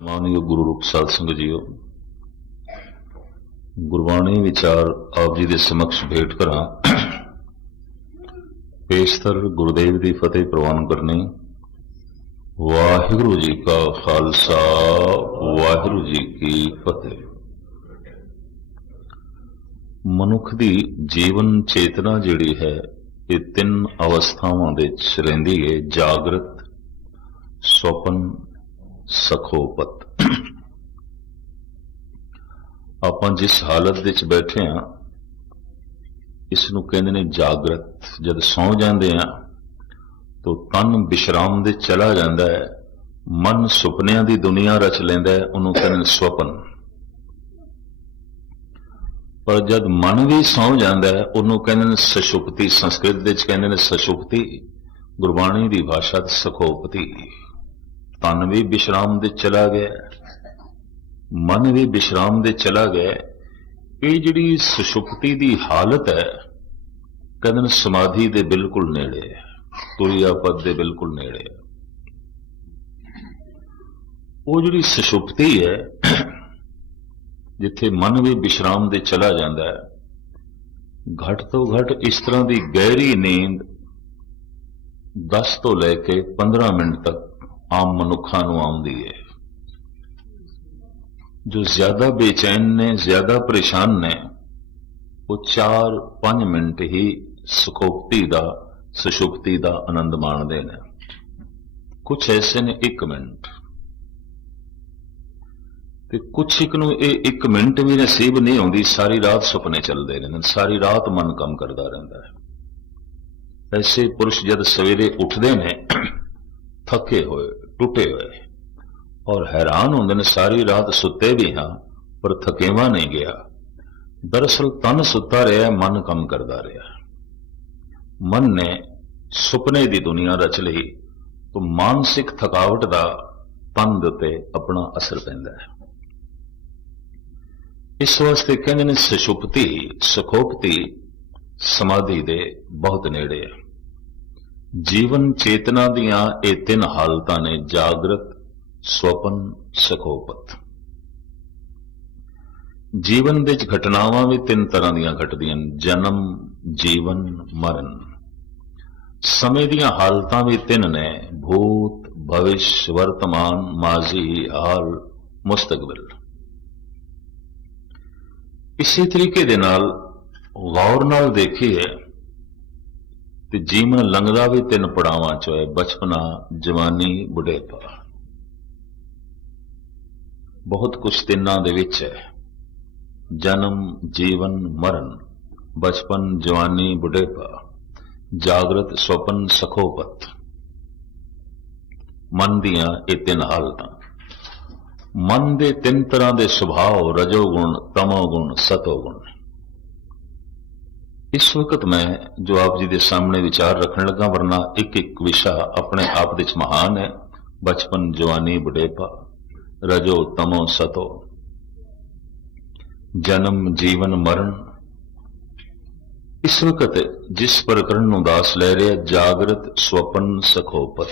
ਮਾਨਯੋਗ ਗੁਰੂ ਰੂਪ ਸਾਧ ਸੰਗਤ ਜੀਓ, ਗੁਰਬਾਣੀ ਵਿਚਾਰ ਆਪ ਜੀ ਦੇ ਸਮਕਸ਼ ਭੇਟ ਕਰਾਂ। ਪੇਸ਼ਤਰ ਗੁਰਦੇਵ ਦੀ ਫਤਿਹ ਪ੍ਰਵਾਨ ਕਰਨੀ। ਵਾਹਿਗੁਰੂ ਜੀ ਕਾ ਖਾਲਸਾ, ਵਾਹਿਗੁਰੂ ਜੀ ਕੀ ਫਤਿਹ। ਮਨੁੱਖ ਦੀ ਜੀਵਨ ਚੇਤਨਾ ਜਿਹੜੀ ਹੈ, ਇਹ ਤਿੰਨ ਅਵਸਥਾਵਾਂ ਦੇ ਵਿੱਚ ਰਹਿੰਦੀ ਹੈ। ਜਾਗਰਤ ਸੁਪਨ ਸਖੋਪਤ। ਆਪਾਂ ਜਿਸ ਹਾਲਤ ਵਿੱਚ ਬੈਠੇ ਆ ਇਸ ਨੂੰ ਕਹਿੰਦੇ ਨੇ ਜਾਗਰਤ। ਜਦ ਸੌ ਜਾਂਦੇ ਆ ਤੋ ਤਨ ਵਿਸ਼ਰਾਮ ਦੇ ਚਲਾ ਜਾਂਦਾ ਹੈ, ਮਨ ਸੁਪਨਿਆਂ ਦੀ ਦੁਨੀਆ ਰਚ ਲੈਂਦਾ ਹੈ, ਉਹਨੂੰ ਕਹਿੰਦੇ ਨੇ ਸੁਪਨ। ਪਰ ਜਦ ਮਨ ਵੀ ਸੌ ਜਾਂਦਾ ਹੈ, ਉਹਨੂੰ ਕਹਿੰਦੇ ਨੇ ਸਸ਼ੁਪਤੀ, ਸੰਸਕ੍ਰਿਤ ਵਿੱਚ ਕਹਿੰਦੇ ਨੇ ਸਸ਼ੁਪਤੀ, ਗੁਰਬਾਣੀ ਦੀ ਭਾਸ਼ਾ ਚ ਸਖੋਪਤੀ। ਤਨ ਵੀ ਵਿਸ਼ਰਾਮ ਦੇ ਚਲਾ ਗਿਆ, ਮਨ ਵੀ ਵਿਸ਼ਰਾਮ ਦੇ ਚਲਾ ਗਿਆ। ਇਹ ਜਿਹੜੀ ਸੁਸ਼ੁਪਤੀ ਦੀ ਹਾਲਤ ਹੈ ਕਹਿੰਦੇ ਨੇ ਸਮਾਧੀ ਦੇ ਬਿਲਕੁਲ ਨੇੜੇ ਹੈ, ਤੁਰਿਆ ਦੇ ਬਿਲਕੁਲ ਨੇੜੇ ਹੈ। ਉਹ ਜਿਹੜੀ ਸੁਸ਼ੁਪਤੀ ਹੈ, ਜਿੱਥੇ ਮਨ ਵੀ ਵਿਸ਼ਰਾਮ ਦੇ ਚਲਾ ਜਾਂਦਾ ਹੈ, ਘਟ ਤੋਂ ਘਟ ਇਸ ਤਰ੍ਹਾਂ ਦੀ ਗਹਿਰੀ ਨੀਂਦ 10 ਤੋਂ ਲੈ ਕੇ 15 ਮਿੰਟ ਤੱਕ ਆਮ ਮਨੁੱਖਾਂ ਨੂੰ ਆਉਂਦੀ ਹੈ। ਜੋ ਜ਼ਿਆਦਾ ਬੇਚੈਨ ਨੇ, ਜ਼ਿਆਦਾ ਪਰੇਸ਼ਾਨ ਨੇ, ਉਹ 4-5 ਮਿੰਟ ਹੀ ਸੁਖੋਪਤੀ ਦਾ, ਸੁਸ਼ੁਪਤੀ ਦਾ ਆਨੰਦ ਮਾਣਦੇ ਨੇ। ਕੁਝ ਐਸੇ ਨੇ 1 ਮਿੰਟ। ਤੇ ਕੁਝ ਇੱਕ ਨੂੰ ਇਹ 1 ਮਿੰਟ ਵੀ ਨਸੀਬ ਨਹੀਂ ਆਉਂਦੀ, ਸਾਰੀ ਰਾਤ ਸੁਪਨੇ ਚੱਲਦੇ ਰਹਿੰਦੇ ਸਾਰੀ ਰਾਤ ਮਨ ਕੰਮ ਕਰਦਾ ਰਹਿੰਦਾ ਹੈ। ਐਸੇ ਪੁਰਸ਼ ਜਦ ਸਵੇਰੇ ਉੱਠਦੇ ਨੇ ਥੱਕੇ ਹੋਏ, ਟੁੱਟੇ ਹੋਏ। ਔਰ ਹੈਰਾਨ ਹੁੰਦੇ ਨੇ, ਸਾਰੀ ਰਾਤ ਸੁੱਤੇ ਵੀ ਹਾਂ, ਪਰ ਥਕੇਵਾ ਨਹੀਂ ਗਿਆ। ਦਰਅਸਲ ਤਨ ਸੁੱਤਾ ਰਿਹਾ, ਮਨ ਕੰਮ ਕਰਦਾ ਰਿਹਾ। ਮਨ ਨੇ ਸੁਪਨੇ ਦੀ ਦੁਨੀਆ ਰਚ ਲਈ, ਤਾਂ ਮਾਨਸਿਕ ਥਕਾਵਟ ਦਾ ਤਨ ਦੇ ਉੱਤੇ ਆਪਣਾ ਅਸਰ ਪੈਂਦਾ ਹੈ। ਇਸ ਵਾਸਤੇ ਕਹਿੰਦੇ ਨੇ, ਸੁਸ਼ੁਪਤੀ, ਸੁਖੋਪਤੀ, ਸਮਾਧੀ ਦੇ ਬਹੁਤ ਨੇੜੇ ਹੈ। ਜੀਵਨ ਚੇਤਨਾ ਦੀਆਂ ਇਹ ਤਿੰਨ ਹਾਲਤਾਂ ਨੇ ਜਾਗਰਤ ਸੁਪਨ ਸਖੋਪਤ। ਜੀਵਨ ਦੇ ਵਿੱਚ ਘਟਨਾਵਾਂ ਵੀ ਤਿੰਨ ਤਰ੍ਹਾਂ ਦੀਆਂ ਘਟਦੀਆਂ ਨੇ, ਜਨਮ, ਜੀਵਨ, ਮਰਨ। ਸਮੇਂ ਦੀਆਂ ਹਾਲਤਾਂ ਵੀ ਤਿੰਨ ਨੇ, ਭੂਤ, ਭਵਿਸ਼, ਵਰਤਮਾਨ, ਮਾਜ਼ੀ, ਹਾਲ, ਮੁਸਤਕਬਲ। ਇਸੇ ਤਰੀਕੇ ਦੇ ਨਾਲ ਗੌਰ ਨਾਲ ਦੇਖੀਏ ਤੇ ਜੀਵਨ ਲੰਘਦਾ ਵੀ ਤਿੰਨ ਪੜਾਵਾਂ ਚ ਹੈ ਬਚਪਨਾ, ਜਵਾਨੀ, ਬੁਢੇਪਾ। ਬਹੁਤ ਕੁਝ ਤਿੰਨਾਂ ਦੇ ਵਿੱਚ ਹੈ। ਜਨਮ, ਜੀਵਨ, ਮਰਨ, ਬਚਪਨ, ਜਵਾਨੀ, ਬੁਢੇਪਾ, ਜਾਗਰਤ ਸੁਪਨ ਸਖੋਪਤ। ਮਨ ਦੀਆਂ ਇਹ ਤਿੰਨ ਹਾਲਤਾਂ। ਮਨ ਦੇ ਤਿੰਨ ਤਰ੍ਹਾਂ ਦੇ ਸੁਭਾਅ ਰਜੋ ਗੁਣ ਤਮੋ ਗੁਣ ਸਤੋ ਗੁਣ ਇਸ ਵਕਤ ਮੈਂ ਜੋ ਆਪ ਜੀ ਦੇ ਸਾਹਮਣੇ ਵਿਚਾਰ ਰੱਖਣ ਲੱਗਾ, ਵਰਨਾ ਇੱਕ ਇੱਕ ਵਿਸ਼ਾ ਆਪਣੇ ਆਪ ਵਿੱਚ ਮਹਾਨ ਹੈ। ਬਚਪਨ, ਜਵਾਨੀ, ਬੁਢੇਪਾ, ਰਜੋ, ਤਮੋ, ਸਤੋ। ਜਨਮ, ਜੀਵਨ, ਮਰਨ। ਇਸ ਵਕਤ ਜਿਸ ਪ੍ਰਕਰਨ ਨੂੰ ਦਾਸ ਲੈ ਰਿਹਾ, ਜਾਗਰਤ ਸੁਪਨ ਸਖੋਪਤ।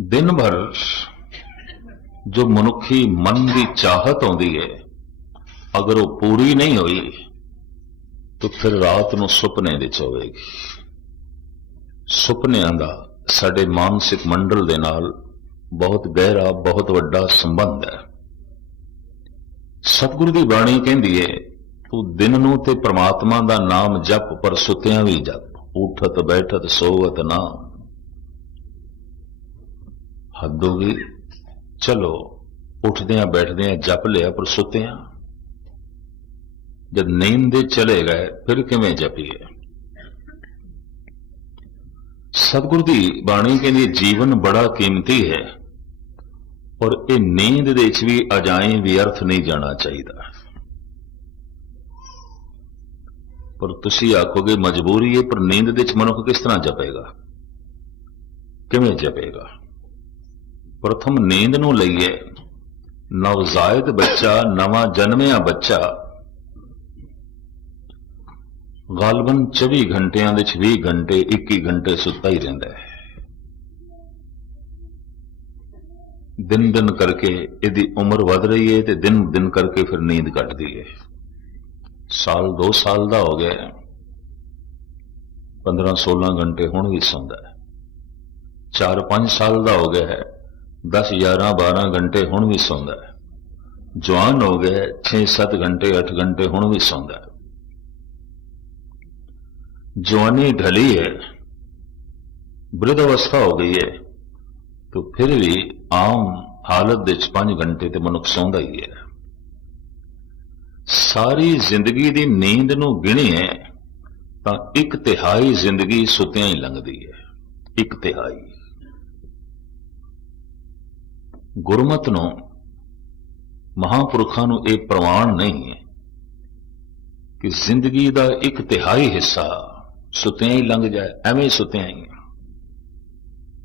ਦਿਨ ਭਰ ਜੋ ਮਨੁੱਖੀ ਮਨ ਦੀ ਚਾਹਤ ਆਉਂਦੀ ਹੈ ਅਗਰ ਉਹ ਪੂਰੀ ਨਹੀਂ ਹੋਈ, ਤਾਂ ਫਿਰ ਰਾਤ ਨੂੰ ਸੁਪਨੇ ਵਿੱਚ ਹੋਵੇਗੀ। ਸੁਪਨਿਆਂ ਦਾ ਸਾਡੇ ਮਾਨਸਿਕ ਮੰਡਲ ਦੇ ਨਾਲ ਬਹੁਤ ਗਹਿਰਾ, ਬਹੁਤ ਵੱਡਾ ਸੰਬੰਧ ਹੈ। ਸਤਿਗੁਰੂ ਦੀ ਬਾਣੀ ਕਹਿੰਦੀ ਏ, ਤੂੰ ਦਿਨ ਨੂੰ ਤੇ ਪ੍ਰਮਾਤਮਾ ਦਾ ਨਾਮ ਜਪ, ਪਰ ਸੁੱਤਿਆਂ ਵੀ ਜਪ। ਉਠਤ, ਬੈਠਤ, ਸੋਵਤ ਨਾ। ਹੱਦ ਹੋ ਚਲੋ, ਉੱਠਦਿਆਂ, ਬੈਠਦਿਆਂ ਜਪ ਲਿਆ, ਪਰ ਸੁੱਤਿਆਂ। ਜਦ ਨੀਂਦ ਚਲੇ ਗਏ, ਫਿਰ ਕਿਵੇਂ ਜਪੀਏ? ਸਤਿਗੁਰ ਦੀ ਬਾਣੀ ਕਹਿੰਦੀ ਜੀਵਨ ਬੜਾ ਕੀਮਤੀ ਹੈ ਔਰ ਇਹ ਨੀਂਦ ਦੇ ਵਿੱਚ ਵੀ ਅਜਾਈ ਵਿਅਰਥ ਨਹੀਂ ਜਾਣਾ ਚਾਹੀਦਾ। ਪਰ ਤੁਸੀਂ ਆਖੋਗੇ, ਮਜਬੂਰੀ ਹੈ, ਪਰ ਨੀਂਦ ਦੇ ਵਿੱਚ ਮਨੁੱਖ ਕਿਸ ਤਰ੍ਹਾਂ ਜਪੇਗਾ? ਕਿਵੇਂ ਜਪੇਗਾ? ਪ੍ਰਥਮ ਨੀਂਦ ਨੂੰ ਲਈਏ। ਨਵਜ਼ਾਇਦ ਬੱਚਾ, ਨਵਾਂ ਜਨਮਿਆ ਬੱਚਾ ਗਾਲਬਨ 24 ਘੰਟਿਆਂ ਦੇ 20 ਘੰਟੇ 21 ਘੰਟੇ ਸੁੱਤਾ ਹੀ ਰਹਿੰਦਾ ਹੈ। ਦਿਨ ਦਿਨ ਕਰਕੇ ਇਹਦੀ ਉਮਰ ਵੱਧ ਰਹੀ ਹੈ ਤੇ ਦਿਨ ਦਿਨ ਕਰਕੇ ਫਿਰ ਨੀਂਦ ਘਟਦੀ ਹੈ। ਸਾਲ 2 ਸਾਲ ਦਾ ਹੋ ਗਿਆ 15 16 ਘੰਟੇ ਹੁਣ ਵੀ ਸੌਂਦਾ ਹੈ। 4-5 ਸਾਲ ਦਾ ਹੋ ਗਿਆ ਹੈ। 10 11 12 ਘੰਟੇ ਹੁਣ ਵੀ ਸੌਂਦਾ ਹੈ। ਜਵਾਨ ਹੋ ਗਿਆ 6-7 ਘੰਟੇ 8 ਘੰਟੇ ਹੁਣ ਵੀ ਸੌਂਦਾ ਹੈ। ਜਵਾਨੀ ਢਲੀ ਹੈ, ਬ੍ਰਿਧ ਅਵਸਥਾ ਹੋ ਗਈ ਹੈ, ਤਾਂ ਫਿਰ ਵੀ ਆਮ ਹਾਲਤ ਵਿੱਚ 5 ਘੰਟੇ ਤੇ ਮਨੁੱਖ ਸੌਂਦਾ ਹੀ ਹੈ। ਸਾਰੀ ਜ਼ਿੰਦਗੀ ਦੀ ਨੀਂਦ ਨੂੰ ਗਿਣੀਏ ਤਾਂ ਇੱਕ ਤਿਹਾਈ ਜ਼ਿੰਦਗੀ ਸੁੱਤਿਆਂ ਹੀ ਲੰਘਦੀ ਹੈ, ਇੱਕ ਤਿਹਾਈ। ਗੁਰਮਤ ਨੂੰ, ਮਹਾਪੁਰਖਾਂ ਨੂੰ ਇਹ ਪ੍ਰਵਾਨ ਨਹੀਂ ਹੈ ਕਿ ਜ਼ਿੰਦਗੀ ਦਾ ਇੱਕ ਤਿਹਾਈ ਹਿੱਸਾ ਸੁੱਤਿਆਂ ਹੀ ਲੰਘ ਜਾਏ, ਐਵੇਂ ਹੀ ਹੀ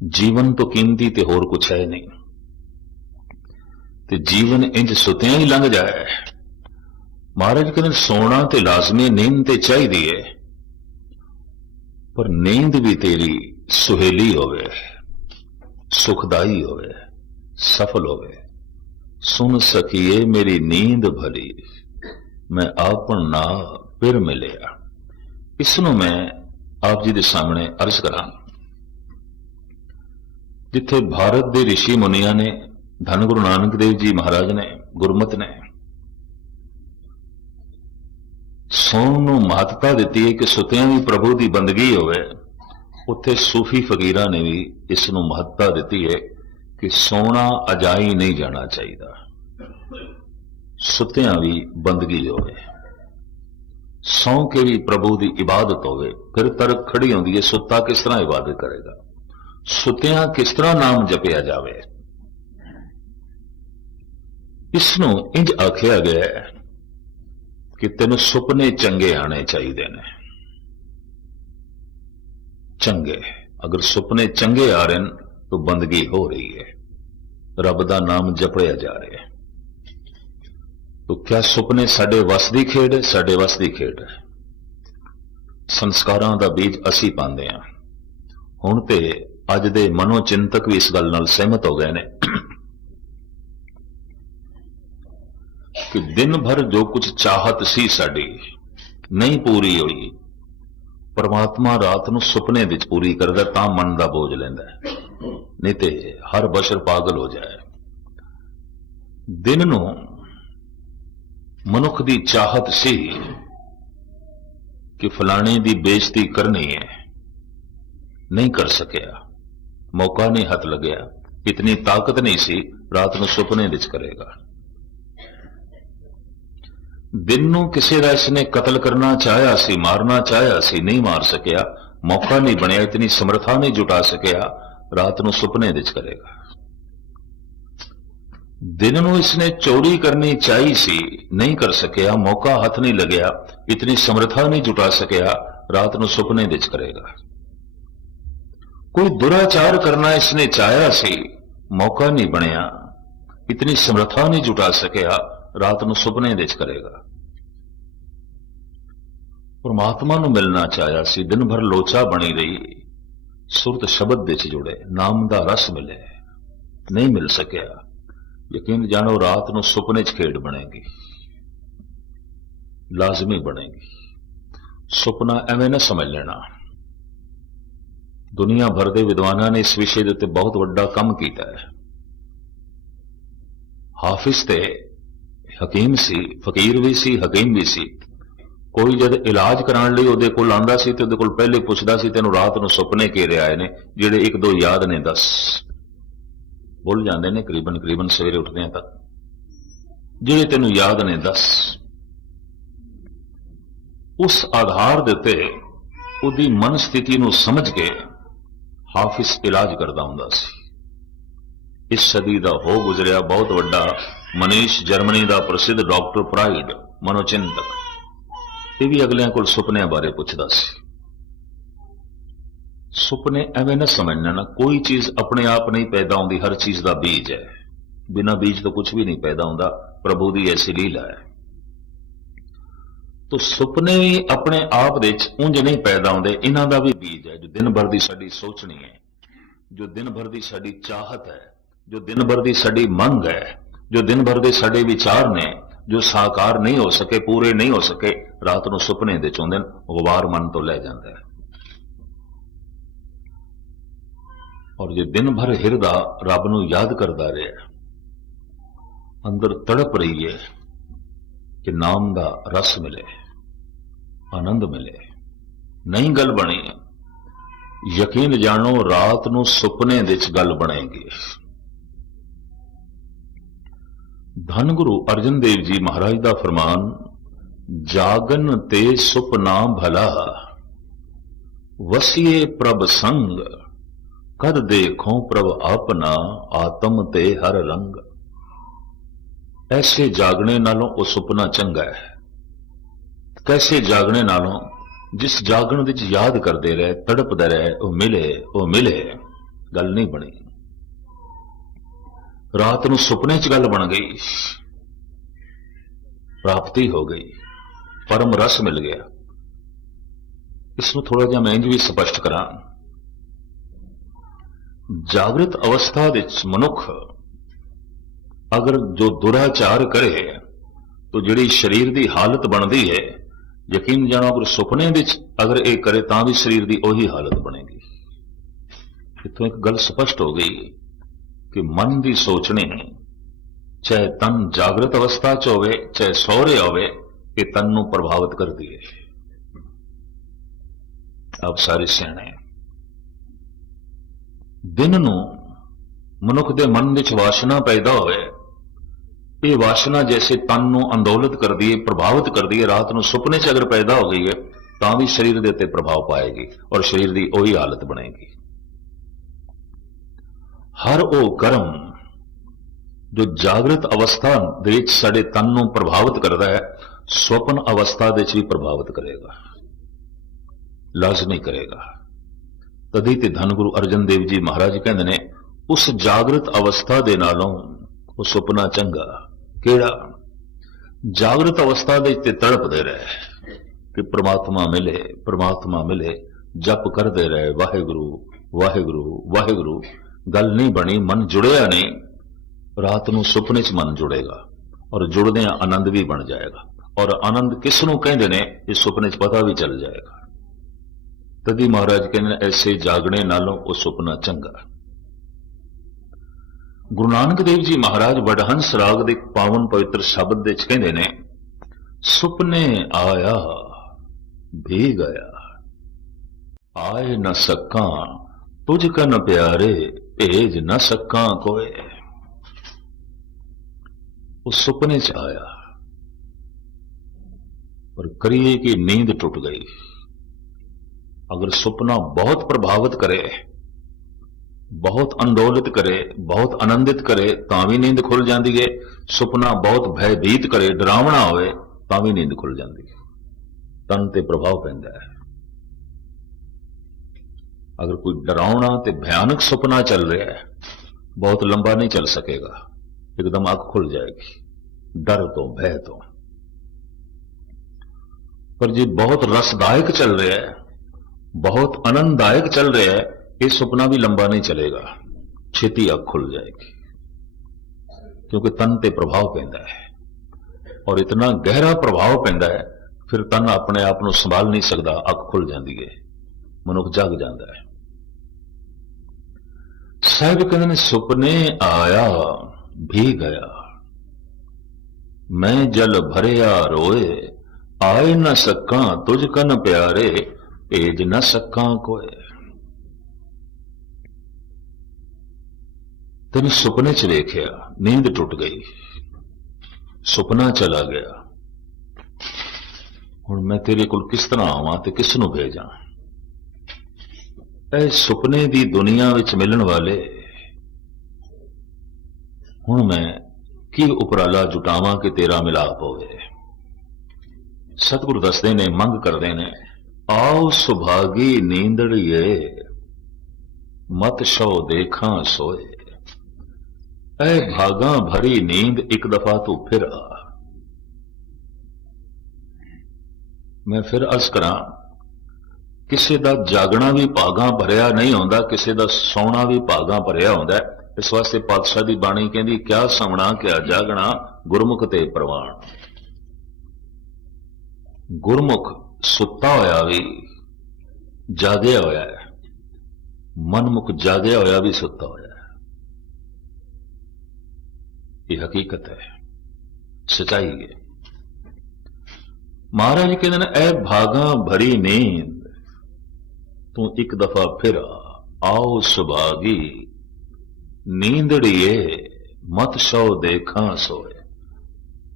ਜੀਵਨ ਤੋਂ ਕੀਮਤੀ ਤੇ ਹੋਰ ਕੁਛ ਹੈ ਨਹੀਂ। ਤੇ ਜੀਵਨ ਇੰਜ ਸੁੱਤਿਆਂ ਹੀ ਲੰਘ ਜਾਏ। ਮਹਾਰਾਜ ਕਹਿੰਦੇ, ਸੋਣਾ ਤੇ ਲਾਜ਼ਮੀ ਨੀਂਦ ਤੇ ਚਾਹੀਦੀ ਹੈ। ਪਰ ਨੀਂਦ ਵੀ ਤੇਰੀ ਸੁਹੇਲੀ ਹੋਵੇ, ਸੁਖਦਾਈ ਹੋਵੇ, ਸਫਲ ਹੋਵੇ। ਸੁਣ ਸਕੀਏ, ਮੇਰੀ ਨੀਂਦ ਭਲੀ, ਮੈਂ ਆਪਣ ਨਾ ਫਿਰ ਮਿਲਿਆ। ਇਸ ਨੂੰ ਮੈਂ ਆਪ ਜੀ ਦੇ ਸਾਹਮਣੇ ਅਰਜ਼ ਕਰਾਂ। ਜਿੱਥੇ ਭਾਰਤ ਦੇ ઋષਿ ਮੁਨੀਆਂ ਨੇ, ਧੰਨ ਗੁਰੂ ਨਾਨਕ ਦੇਵ ਜੀ ਮਹਾਰਾਜ ਨੇ, ਗੁਰਮਤ ਨੇ ਸੌਣ ਨੂੰ ਮਹੱਤਤਾ ਦਿੱਤੀ ਹੈ ਕਿ ਸੁਤਿਆਂ ਦੀ ਪ੍ਰਭੂ ਦੀ ਬੰਦਗੀ ਹੋਵੇ, ਉੱਥੇ ਸੂਫੀ ਫਕੀਰਾਂ ਨੇ ਵੀ ਇਸ ਨੂੰ ਮਹੱਤਤਾ ਦਿੱਤੀ ਹੈ ਕਿ ਸੋਣਾ ਅਜਾਈ ਨਹੀਂ ਜਾਣਾ ਚਾਹੀਦਾ। ਸੁੱਤਿਆਂ ਵੀ ਬੰਦਗੀ ਹੋਵੇ। ਸੌਂ ਕੇ ਵੀ ਪ੍ਰਭੂ ਦੀ ਇਬਾਦਤ ਹੋਵੇ, ਫਿਰ ਤਰਕ ਖੜੀ ਹੁੰਦੀ ਹੈ, ਸੁੱਤਾ ਕਿਸ ਤਰ੍ਹਾਂ ਇਬਾਦਤ ਕਰੇਗਾ? ਸੁੱਤਿਆਂ ਕਿਸ ਤਰ੍ਹਾਂ ਨਾਮ ਜਪਿਆ ਜਾਵੇ? ਇਸ ਨੂੰ ਇੰਜ ਆਖਿਆ ਗਿਆ ਹੈ ਕਿ ਤੈਨੂੰ ਸੁਪਨੇ ਚੰਗੇ ਆਣੇ ਚਾਹੀਦੇ ਨੇ। ਚੰਗੇ, ਅਗਰ ਸੁਪਨੇ ਚੰਗੇ ਆ ਰਹੇ ਨੇ, ਤਾਂ ਬੰਦਗੀ ਹੋ ਰਹੀ ਹੈ। ਰੱਬ ਦਾ ਨਾਮ ਜਪਿਆ ਜਾ ਰਿਹਾ ਹੈ। ਤਾਂ ਕਿਆ ਸੁਪਨੇ ਸਾਡੇ ਵਸ ਦੀ ਖੇਡ ਹੈ? ਸਾਡੇ ਵਸ ਦੀ ਖੇਡ ਹੈ। ਸੰਸਕਾਰਾਂ ਦਾ ਬੀਜ ਅਸੀਂ ਪਾਉਂਦੇ ਹਾਂ। ਹੁਣ ਤੇ ਅੱਜ ਦੇ ਮਨੋਚਿੰਤਕ ਵੀ ਇਸ ਗੱਲ ਨਾਲ ਸਹਿਮਤ ਹੋ ਗਏ ਨੇ ਕਿ ਦਿਨ ਭਰ ਜੋ ਕੁਝ ਚਾਹਤ ਸੀ ਸਾਡੀ, ਨਹੀਂ ਪੂਰੀ ਹੋਈ। ਪਰਮਾਤਮਾ ਰਾਤ ਨੂੰ ਸੁਪਨੇ ਵਿੱਚ ਪੂਰੀ ਕਰਦਾ ਤਾਂ ਮਨ ਦਾ ਬੋਝ ਲੈਂਦਾ ਨਹੀਂ ਤੇ ਹਰ ਬਸ਼ਰ ਪਾਗਲ ਹੋ ਜਾਏ। ਦਿਨ ਨੂੰ ਮਨੁੱਖ ਦੀ ਚਾਹਤ ਸੀ ਕਿ ਫਲਾਣੇ ਦੀ ਬੇਇੱਜ਼ਤੀ ਕਰਨੀ ਹੈ। ਨਹੀਂ ਕਰ ਸਕਿਆ। ਮੌਕਾ ਨਹੀਂ ਹੱਥ ਲੱਗਿਆ। ਇਤਨੀ ਤਾਕਤ ਨਹੀਂ ਸੀ, ਰਾਤ ਨੂੰ ਸੁਪਨੇ ਵਿੱਚ ਕਰੇਗਾ। ਦਿਨ ਨੂੰ ਕਿਸੇ ਦਾ ਇਸਨੇ ਕਤਲ ਕਰਨਾ ਚਾਹਿਆ ਸੀ, ਮਾਰਨਾ ਚਾਹਿਆ ਸੀ, ਨਹੀਂ ਮਾਰ ਸਕਿਆ। ਮੌਕਾ ਨਹੀਂ ਬਣਿਆ, ਇਤਨੀ ਸਮਰੱਥਾ ਨਹੀਂ ਜੁਟਾ ਸਕਿਆ। ਰਾਤ ਨੂੰ ਸੁਪਨੇ ਵਿੱਚ ਕਰੇਗਾ। ਦਿਨ ਨੂੰ ਇਸਨੇ ਚੋਰੀ ਕਰਨੀ ਚਾਹੀ ਸੀ ਨਹੀਂ ਕਰ ਸਕਿਆ ਮੌਕਾ ਹੱਥ ਨਹੀਂ ਲੱਗਿਆ ਇਤਨੀ ਸਮਰੱਥਾ ਨਹੀਂ ਜੁਟਾ ਸਕਿਆ ਰਾਤ ਨੂੰ ਸੁਪਨੇ ਵਿੱਚ ਕਰੇਗਾ ਕੋਈ ਦੁਰਾਚਾਰ ਕਰਨਾ ਇਸਨੇ ਚਾਹਿਆ ਸੀ ਮੌਕਾ ਨਹੀਂ ਬਣਿਆ ਇਤਨੀ ਸਮਰੱਥਾ ਨਹੀਂ ਜੁਟਾ ਸਕਿਆ ਰਾਤ ਨੂੰ ਸੁਪਨੇ ਵਿੱਚ ਕਰੇਗਾ ਪਰਮਾਤਮਾ ਨੂੰ ਮਿਲਣਾ ਚਾਹਿਆ ਸੀ ਦਿਨ ਭਰ ਲੋਚਾ ਬਣੀ ਰਹੀ ਸੁਰਤ ਸ਼ਬਦ ਵਿੱਚ ਜੁੜੇ ਨਾਮ ਦਾ ਰਸ ਮਿਲੇ ਨਹੀਂ ਮਿਲ ਸਕਿਆ ਯਕੀਨ ਜਾਣੋ, ਰਾਤ ਨੂੰ ਸੁਪਨੇ 'ਚ ਖੇਡ ਬਣੇਗੀ। ਲਾਜ਼ਮੀ ਬਣੇਗੀ। ਸੁਪਨਾ ਐਵੇਂ ਨਾ ਸਮਝ ਲੈਣਾ। ਦੁਨੀਆ ਭਰ ਦੇ ਵਿਦਵਾਨਾਂ ਨੇ ਇਸ ਵਿਸ਼ੇ ਦੇ ਉੱਤੇ ਬਹੁਤ ਵੱਡਾ ਕੰਮ ਕੀਤਾ ਹੈ। ਹਾਫਿਜ਼ ਤੇ ਹਕੀਮ ਸੀ, ਫਕੀਰ ਵੀ ਸੀ, ਹਕੀਮ ਵੀ ਸੀ। ਕੋਈ ਜਦ ਇਲਾਜ ਕਰਾਉਣ ਲਈ ਉਹਦੇ ਕੋਲ ਆਂਦਾ ਸੀ ਤੇ ਉਹਦੇ ਕੋਲ ਪਹਿਲੇ ਪੁੱਛਦਾ ਸੀ, ਤੈਨੂੰ ਰਾਤ ਨੂੰ ਸੁਪਨੇ ਘੇਰੇ ਆਏ ਨੇ? ਜਿਹੜੇ ਇੱਕ ਦੋ ਯਾਦ ਨੇ, ਦੱਸ। ਭੁੱਲ ਜਾਂਦੇ ਨੇ, ਕਰੀਬਨ ਕਰੀਬਨ ਸਵੇਰੇ ਉੱਠਦੇ ਆ ਤੱਕ ਜਿਹੜੇ ਤੈਨੂੰ ਯਾਦ ਨੇ, ਦੱਸ। ਉਸ ਆਧਾਰ ਦੇ ਉੱਤੇ ਉਹਦੀ ਮਨ ਸਥਿਤੀ ਨੂੰ ਸਮਝ ਕੇ ਹਾਫਿਜ਼ ਇਲਾਜ ਕਰਦਾ ਹੁੰਦਾ ਸੀ। ਇਸ ਸਦੀ ਦਾ ਹੋ ਗੁਜ਼ਰਿਆ ਬਹੁਤ ਵੱਡਾ ਮਨੀਸ਼, ਜਰਮਨੀ ਦਾ ਪ੍ਰਸਿੱਧ ਡਾਕਟਰ ਪ੍ਰਾਈਡ, ਮਨੋਚਿੰਤਕ। ਇਹ ਵੀ ਅਗਲਿਆਂ ਕੋਲ ਸੁਪਨਿਆਂ ਬਾਰੇ ਪੁੱਛਦਾ ਸੀ। ਸੁਪਨੇ ਐਵੇਂ ਨਾ ਸਮਝਣਾ ਨਾ ਕੋਈ ਚੀਜ਼ ਆਪਣੇ ਆਪ ਨਹੀਂ ਪੈਦਾ ਹੁੰਦੀ, ਹਰ ਚੀਜ਼ ਦਾ ਬੀਜ ਹੈ। ਬਿਨਾਂ ਬੀਜ ਤੋਂ ਕੁਝ ਵੀ ਨਹੀਂ ਪੈਦਾ ਹੁੰਦਾ, ਪ੍ਰਭੂ ਦੀ ਐਸੀ ਲੀਲਾ ਹੈ। ਤੋ ਸੁਪਨੇ ਵੀ ਆਪਣੇ ਆਪ ਵਿੱਚ ਉਂਝ ਨਹੀਂ ਪੈਦਾ ਹੁੰਦੇ, ਇਹਨਾਂ ਦਾ ਵੀ ਬੀਜ ਹੈ, ਜੋ ਦਿਨ ਭਰ ਦੀ ਸਾਡੀ ਸੋਚਣੀ ਹੈ, ਜੋ ਦਿਨ ਭਰ ਦੀ ਸਾਡੀ ਚਾਹਤ ਹੈ, ਜੋ ਦਿਨ ਭਰ ਦੀ ਸਾਡੀ ਮੰਗ ਹੈ, ਜੋ ਦਿਨ ਭਰ ਦੇ ਸਾਡੇ ਵਿਚਾਰ ਨੇ, ਜੋ ਸਾਕਾਰ ਨਹੀਂ ਹੋ ਸਕੇ, ਪੂਰੇ ਨਹੀਂ ਹੋ ਸਕੇ, ਰਾਤ ਨੂੰ ਸੁਪਨੇ ਦੇ ਚੁੰਦੇ ਨੇ ਗਵਾਰ ਮਨ ਤੋਂ ਲੈ ਜਾਂਦਾ ਹੈ। ਔਰ ਜੇ ਦਿਨ ਭਰ ਹਿਰਦਾ ਰੱਬ ਨੂੰ ਯਾਦ ਕਰਦਾ ਰਿਹਾ, ਅੰਦਰ ਤੜਪ ਰਹੀ ਹੈ ਕਿ ਨਾਮ ਦਾ ਰਸ ਮਿਲੇ, ਆਨੰਦ ਮਿਲੇ। ਨਹੀਂ ਗੱਲ ਬਣੀ। ਯਕੀਨ ਜਾਣੋ, ਰਾਤ ਨੂੰ ਸੁਪਨੇ ਦੇ ਵਿੱਚ ਗੱਲ ਬਣੇਗੀ। ਧੰਨ ਗੁਰੂ ਅਰਜਨ ਦੇਵ ਜੀ ਮਹਾਰਾਜ ਦਾ ਫਰਮਾਨ, ਜਾਗਨ ਤੇ ਸੁਪਨਾ ਭਲਾ, ਵਸੀਏ ਪ੍ਰਭ ਸੰਗ। ਕਦ ਦੇਖੋ ਪ੍ਰਭ ਆਪਣਾ ਆਤਮ ਤੇ ਹਰ ਰੰਗ? ਐਸੇ ਜਾਗਣੇ ਨਾਲੋਂ ਉਹ ਸੁਪਨਾ ਚੰਗਾ ਹੈ। ਕੈਸੇ ਜਾਗਣੇ ਨਾਲੋਂ ਜਿਸ ਜਾਗਣ ਵਿੱਚ ਯਾਦ ਕਰਦੇ ਰਹੇ, ਤੜਪਦਾ ਰਹੇ, ਉਹ ਮਿਲੇ ਉਹ ਮਿਲੇ। ਗੱਲ ਨਹੀਂ ਬਣੀ। ਰਾਤ ਨੂੰ ਸੁਪਨੇ 'ਚ ਗੱਲ ਬਣ ਗਈ। ਪ੍ਰਾਪਤੀ ਹੋ ਗਈ। ਪਰਮ ਰਸ ਮਿਲ ਗਿਆ। ਇਸ ਨੂੰ ਥੋੜਾ ਜਿਹਾ ਮੈਂ ਇੰਜ ਵੀ ਸਪਸ਼ਟ ਕਰਾਂ। ਜਾਗਰਤ ਅਵਸਥਾ ਵਿੱਚ ਮਨੁੱਖ ਅਗਰ ਜੋ ਦੁਰਾਚਾਰ ਕਰੇ, ਤਾਂ ਜਿਹੜੀ ਸਰੀਰ ਦੀ ਹਾਲਤ ਬਣਦੀ ਹੈ, ਯਕੀਨ ਜਾਣੋ ਅਗਰ ਸੁਪਨੇ ਵਿੱਚ ਅਗਰ ਇਹ ਕਰੇ ਤਾਂ ਵੀ ਸਰੀਰ ਦੀ ਉਹੀ ਹਾਲਤ ਬਣੇਗੀ। ਇਤੋਂ ਇੱਕ ਗੱਲ ਸਪਸ਼ਟ ਹੋ ਗਈ ਕਿ ਮਨ ਦੀ ਸੋਚਣੀ, ਚਾਹੇ ਤਨ ਜਾਗਰਤ ਅਵਸਥਾ 'ਚ ਹੋਵੇ, ਚਾਹੇ ਸੌਰੇ ਹੋਵੇ, ਇਹ ਤਨ ਨੂੰ ਪ੍ਰਭਾਵਿਤ ਕਰਦੀ ਹੈ। ਆਪ ਸਾਰੇ ਸਿਆਣੇ ਦਿਨ ਨੂੰ ਮਨੁੱਖ ਦੇ ਮਨ ਵਿੱਚ ਵਾਸ਼ਨਾ ਪੈਦਾ ਹੋਵੇ। ਇਹ ਵਾਸ਼ਨਾ ਜੈਸੇ ਤਨ ਨੂੰ ਅੰਦੋਲਿਤ ਕਰਦੀ ਹੈ ਪ੍ਰਭਾਵਿਤ ਕਰਦੀ ਹੈ ਰਾਤ ਨੂੰ ਸੁਪਨੇ 'ਚ ਅਗਰ ਪੈਦਾ ਹੋ ਗਈ ਹੈ ਤਾਂ ਵੀ ਸਰੀਰ ਦੇ ਉੱਤੇ ਪ੍ਰਭਾਵ ਪਾਏਗੀ ਔਰ ਸਰੀਰ ਦੀ ਉਹੀ ਹਾਲਤ ਬਣੇਗੀ। ਹਰ ਉਹ ਕਰਮ ਜੋ ਜਾਗਰਤ ਅਵਸਥਾ ਦੇ ਵਿੱਚ ਸਾਡੇ ਤਨ ਨੂੰ ਪ੍ਰਭਾਵਿਤ ਕਰਦਾ ਹੈ ਸੁਪਨ ਅਵਸਥਾ ਦੇ ਵਿੱਚ ਵੀ ਪ੍ਰਭਾਵਿਤ ਕਰੇਗਾ। ਲਾਜ਼ਮੀ ਕਰੇਗਾ। ਤਦੀ ਤੇ ਧੰਨ ਗੁਰੂ ਅਰਜਨ ਦੇਵ ਜੀ ਮਹਾਰਾਜ ਕਹਿੰਦੇ ਨੇ, ਉਸ ਜਾਗਰਤ ਅਵਸਥਾ ਦੇ ਨਾਲੋਂ ਉਹ ਸੁਪਨਾ ਚੰਗਾ। ਕਿਹੜਾ? ਜਾਗਰਤ ਅਵਸਥਾ ਦੇ ਤੇ ਤੜਪਦੇ ਰਹੇ, ਕਿ ਪ੍ਰਮਾਤਮਾ ਮਿਲੇ ਪ੍ਰਮਾਤਮਾ ਮਿਲੇ, ਜਪ ਕਰਦੇ ਰਹੇ, ਵਾਹਿਗੁਰੂ ਵਾਹਿਗੁਰੂ ਵਾਹਿਗੁਰੂ, ਗੱਲ ਨਹੀਂ ਬਣੀ, ਮਨ ਜੁੜਿਆ ਨਹੀਂ, ਰਾਤ ਨੂੰ ਸੁਪਨੇ 'ਚ ਮਨ ਜੁੜੇਗਾ, ਔਰ ਜੁੜਦਿਆਂ ਆਨੰਦ ਵੀ ਬਣ ਜਾਏਗਾ, ਔਰ ਆਨੰਦ ਕਿਸ ਨੂੰ ਕਹਿੰਦੇ ਨੇ, ਇਹ ਸੁਪਨੇ 'ਚ ਪਤਾ ਵੀ ਚੱਲ ਜਾਏਗਾ। ਤਦੀ ਮਹਾਰਾਜ ਕਹਿੰਦੇ ਨੇ, ਐਸੇ ਜਾਗਣੇ ਨਾਲੋਂ ਉਹ ਸੁਪਨਾ ਚੰਗਾ। ਗੁਰੂ ਨਾਨਕ ਦੇਵ ਜੀ ਮਹਾਰਾਜ ਵਡਹੰਸ ਰਾਗ ਦੇ ਪਾਵਨ ਪਵਿੱਤਰ ਸ਼ਬਦ ਦੇ ਵਿੱਚ ਕਹਿੰਦੇ ਨੇ, ਸੁਪਨੇ ਆਇਆ ਭੀ ਗਿਆ ਆਏ ਨਾ ਸਕਾਂ, ਤੁਝ ਕਨ ਪਿਆਰੇ, ਭੇਜ ਨਾ ਸਕਾਂ ਕੋਏ। ਉਹ ਸੁਪਨੇ ਚ ਆਇਆ। ਪਰ ਕਰੀਏ ਕਿ ਨੀਂਦ ਟੁੱਟ ਗਈ। ਅਗਰ ਸੁਪਨਾ ਬਹੁਤ ਪ੍ਰਭਾਵਿਤ ਕਰੇ ਬਹੁਤ ਅੰਦੋਲਿਤ ਕਰੇ ਬਹੁਤ ਆਨੰਦਿਤ ਕਰੇ ਤਾਂ ਵੀ ਨੀਂਦ ਖੁੱਲ ਜਾਂਦੀ ਹੈ ਸੁਪਨਾ ਬਹੁਤ ਭੈਭੀਤ ਕਰੇ ਡਰਾਵਣਾ ਹੋਵੇ ਤਾਂ ਵੀ ਨੀਂਦ ਖੁੱਲ ਜਾਂਦੀ ਹੈ ਤਨ ਤੇ ਪ੍ਰਭਾਵ ਪੈਂਦਾ ਹੈ ਅਗਰ ਕੋਈ ਡਰਾਉਣਾ ਤੇ ਭਿਆਨਕ ਸੁਪਨਾ ਚੱਲ ਰਿਹਾ ਹੈ ਬਹੁਤ ਲੰਬਾ ਨਹੀਂ ਚੱਲ ਸਕੇਗਾ ਇੱਕਦਮ ਅੱਖ ਖੁੱਲ ਜਾਏਗੀ ਡਰ ਤੋਂ ਭੈ ਤੋਂ ਪਰ ਜੇ ਬਹੁਤ ਰਸਦਾਇਕ ਚੱਲ ਰਿਹਾ ਹੈ ਬਹੁਤ ਆਨੰਦਦਾਇਕ ਚੱਲ ਰਿਹਾ ਹੈ, ਇਹ ਸੁਪਨਾ ਵੀ ਲੰਬਾ ਨਹੀਂ ਚਲੇਗਾ। ਛੇਤੀ ਅੱਖ ਖੁੱਲ ਜਾਏਗੀ, ਕਿਉਂਕਿ ਤਨ ਤੇ ਪ੍ਰਭਾਵ ਪੈਂਦਾ ਹੈ। ਔਰ ਇਤਨਾ ਗਹਿਰਾ ਪ੍ਰਭਾਵ ਪੈਂਦਾ ਹੈ, ਫਿਰ ਤਨ ਆਪਣੇ ਆਪ ਨੂੰ ਸੰਭਾਲ ਨਹੀਂ ਸਕਦਾ, ਅੱਖ ਖੁੱਲ ਜਾਂਦੀ ਹੈ, ਮਨੁੱਖ ਜਗ ਜਾਂਦਾ ਹੈ। ਸਾਹਿਬ ਕਹਿੰਦੇ ਨੇ, ਸੁਪਨੇ ਆਇਆ ਵੀ ਗਿਆ। ਮੈਂ ਜਲ ਭਰਿਆ ਰੋਏ, ਆਏ ਨਾ ਸਕਾਂ ਤੁਝ ਕਨ ਪਿਆਰੇ ਭੇਜ ਨਾ ਸਕਾਂ ਕੋਏ। ਤੈਨੂੰ ਸੁਪਨੇ ਚ ਵੇਖਿਆ, ਨੀਂਦ ਟੁੱਟ ਗਈ। ਸੁਪਨਾ ਚਲਾ ਗਿਆ। ਹੁਣ ਮੈਂ ਤੇਰੇ ਕੋਲ ਕਿਸ ਤਰ੍ਹਾਂ ਆਵਾਂ ਤੇ ਕਿਸ ਨੂੰ ਭੇਜਾਂ? ਇਹ ਸੁਪਨੇ ਦੀ ਦੁਨੀਆ ਵਿੱਚ ਮਿਲਣ ਵਾਲੇ। ਹੁਣ ਮੈਂ ਕੀ ਉਪਰਾਲਾ ਜੁਟਾਵਾਂ ਕਿ ਤੇਰਾ ਮਿਲਾਪ ਹੋਵੇ? ਸਤਿਗੁਰੂ ਦੱਸਦੇ ਨੇ, ਮੰਗ ਕਰਦੇ ਨੇ ਆਓ ਸੁਭਾਗੀ ਨੀਂਦੜੀਏ, ਮਤ ਸ਼ੋ ਦੇਖਾਂ ਸੋਏ। ਐ ਭਾਗਾ ਭਰੀ ਨੀਂਦ ਇੱਕ ਦਫਾ ਤੂੰ ਫਿਰ ਆ। ਮੈਂ ਫਿਰ ਅਸ ਕਰਾਂ, ਕਿਸੇ ਦਾ ਜਾਗਣਾ ਵੀ ਭਾਗਾ ਭਰਿਆ ਨਹੀਂ ਹੁੰਦਾ, ਕਿਸੇ ਦਾ ਸੌਣਾ ਵੀ ਭਾਗਾ ਭਰਿਆ ਹੁੰਦਾ। ਇਸ ਵਾਸਤੇ ਪਾਤਸ਼ਾਹ ਦੀ ਬਾਣੀ ਕਹਿੰਦੀ, ਕਿਆ ਸੌਣਾ, ਕਿਆ ਜਾਗਣਾ, ਗੁਰਮੁਖ ਤੇ ਪ੍ਰਵਾਨ। ਗੁਰਮੁਖ ਸੁੱਤਾ ਹੋਇਆ ਵੀ ਜਾਗਿਆ ਹੋਇਆ ਹੈ। ਮਨਮੁਖ ਜਾਗਿਆ ਹੋਇਆ ਵੀ ਸੁੱਤਾ ਹੋਇਆ ਹੈ। ਇਹ ਹਕੀਕਤ ਹੈ। ਸਚਾਈ ਹੈ। ਮਹਾਰਾਜ ਕਹਿੰਦੇ ਨੇ ਐ ਭਾਗਾ ਭਰੀ ਨੀਂਦ। ਤੂੰ ਇੱਕ ਦਫਾ ਫਿਰ ਆਓ ਸੁਭਾਗੀ। ਨੀਂਦੜੀਏ, ਮਤ ਸੋ ਦੇਖਾਂ ਸੋਏ।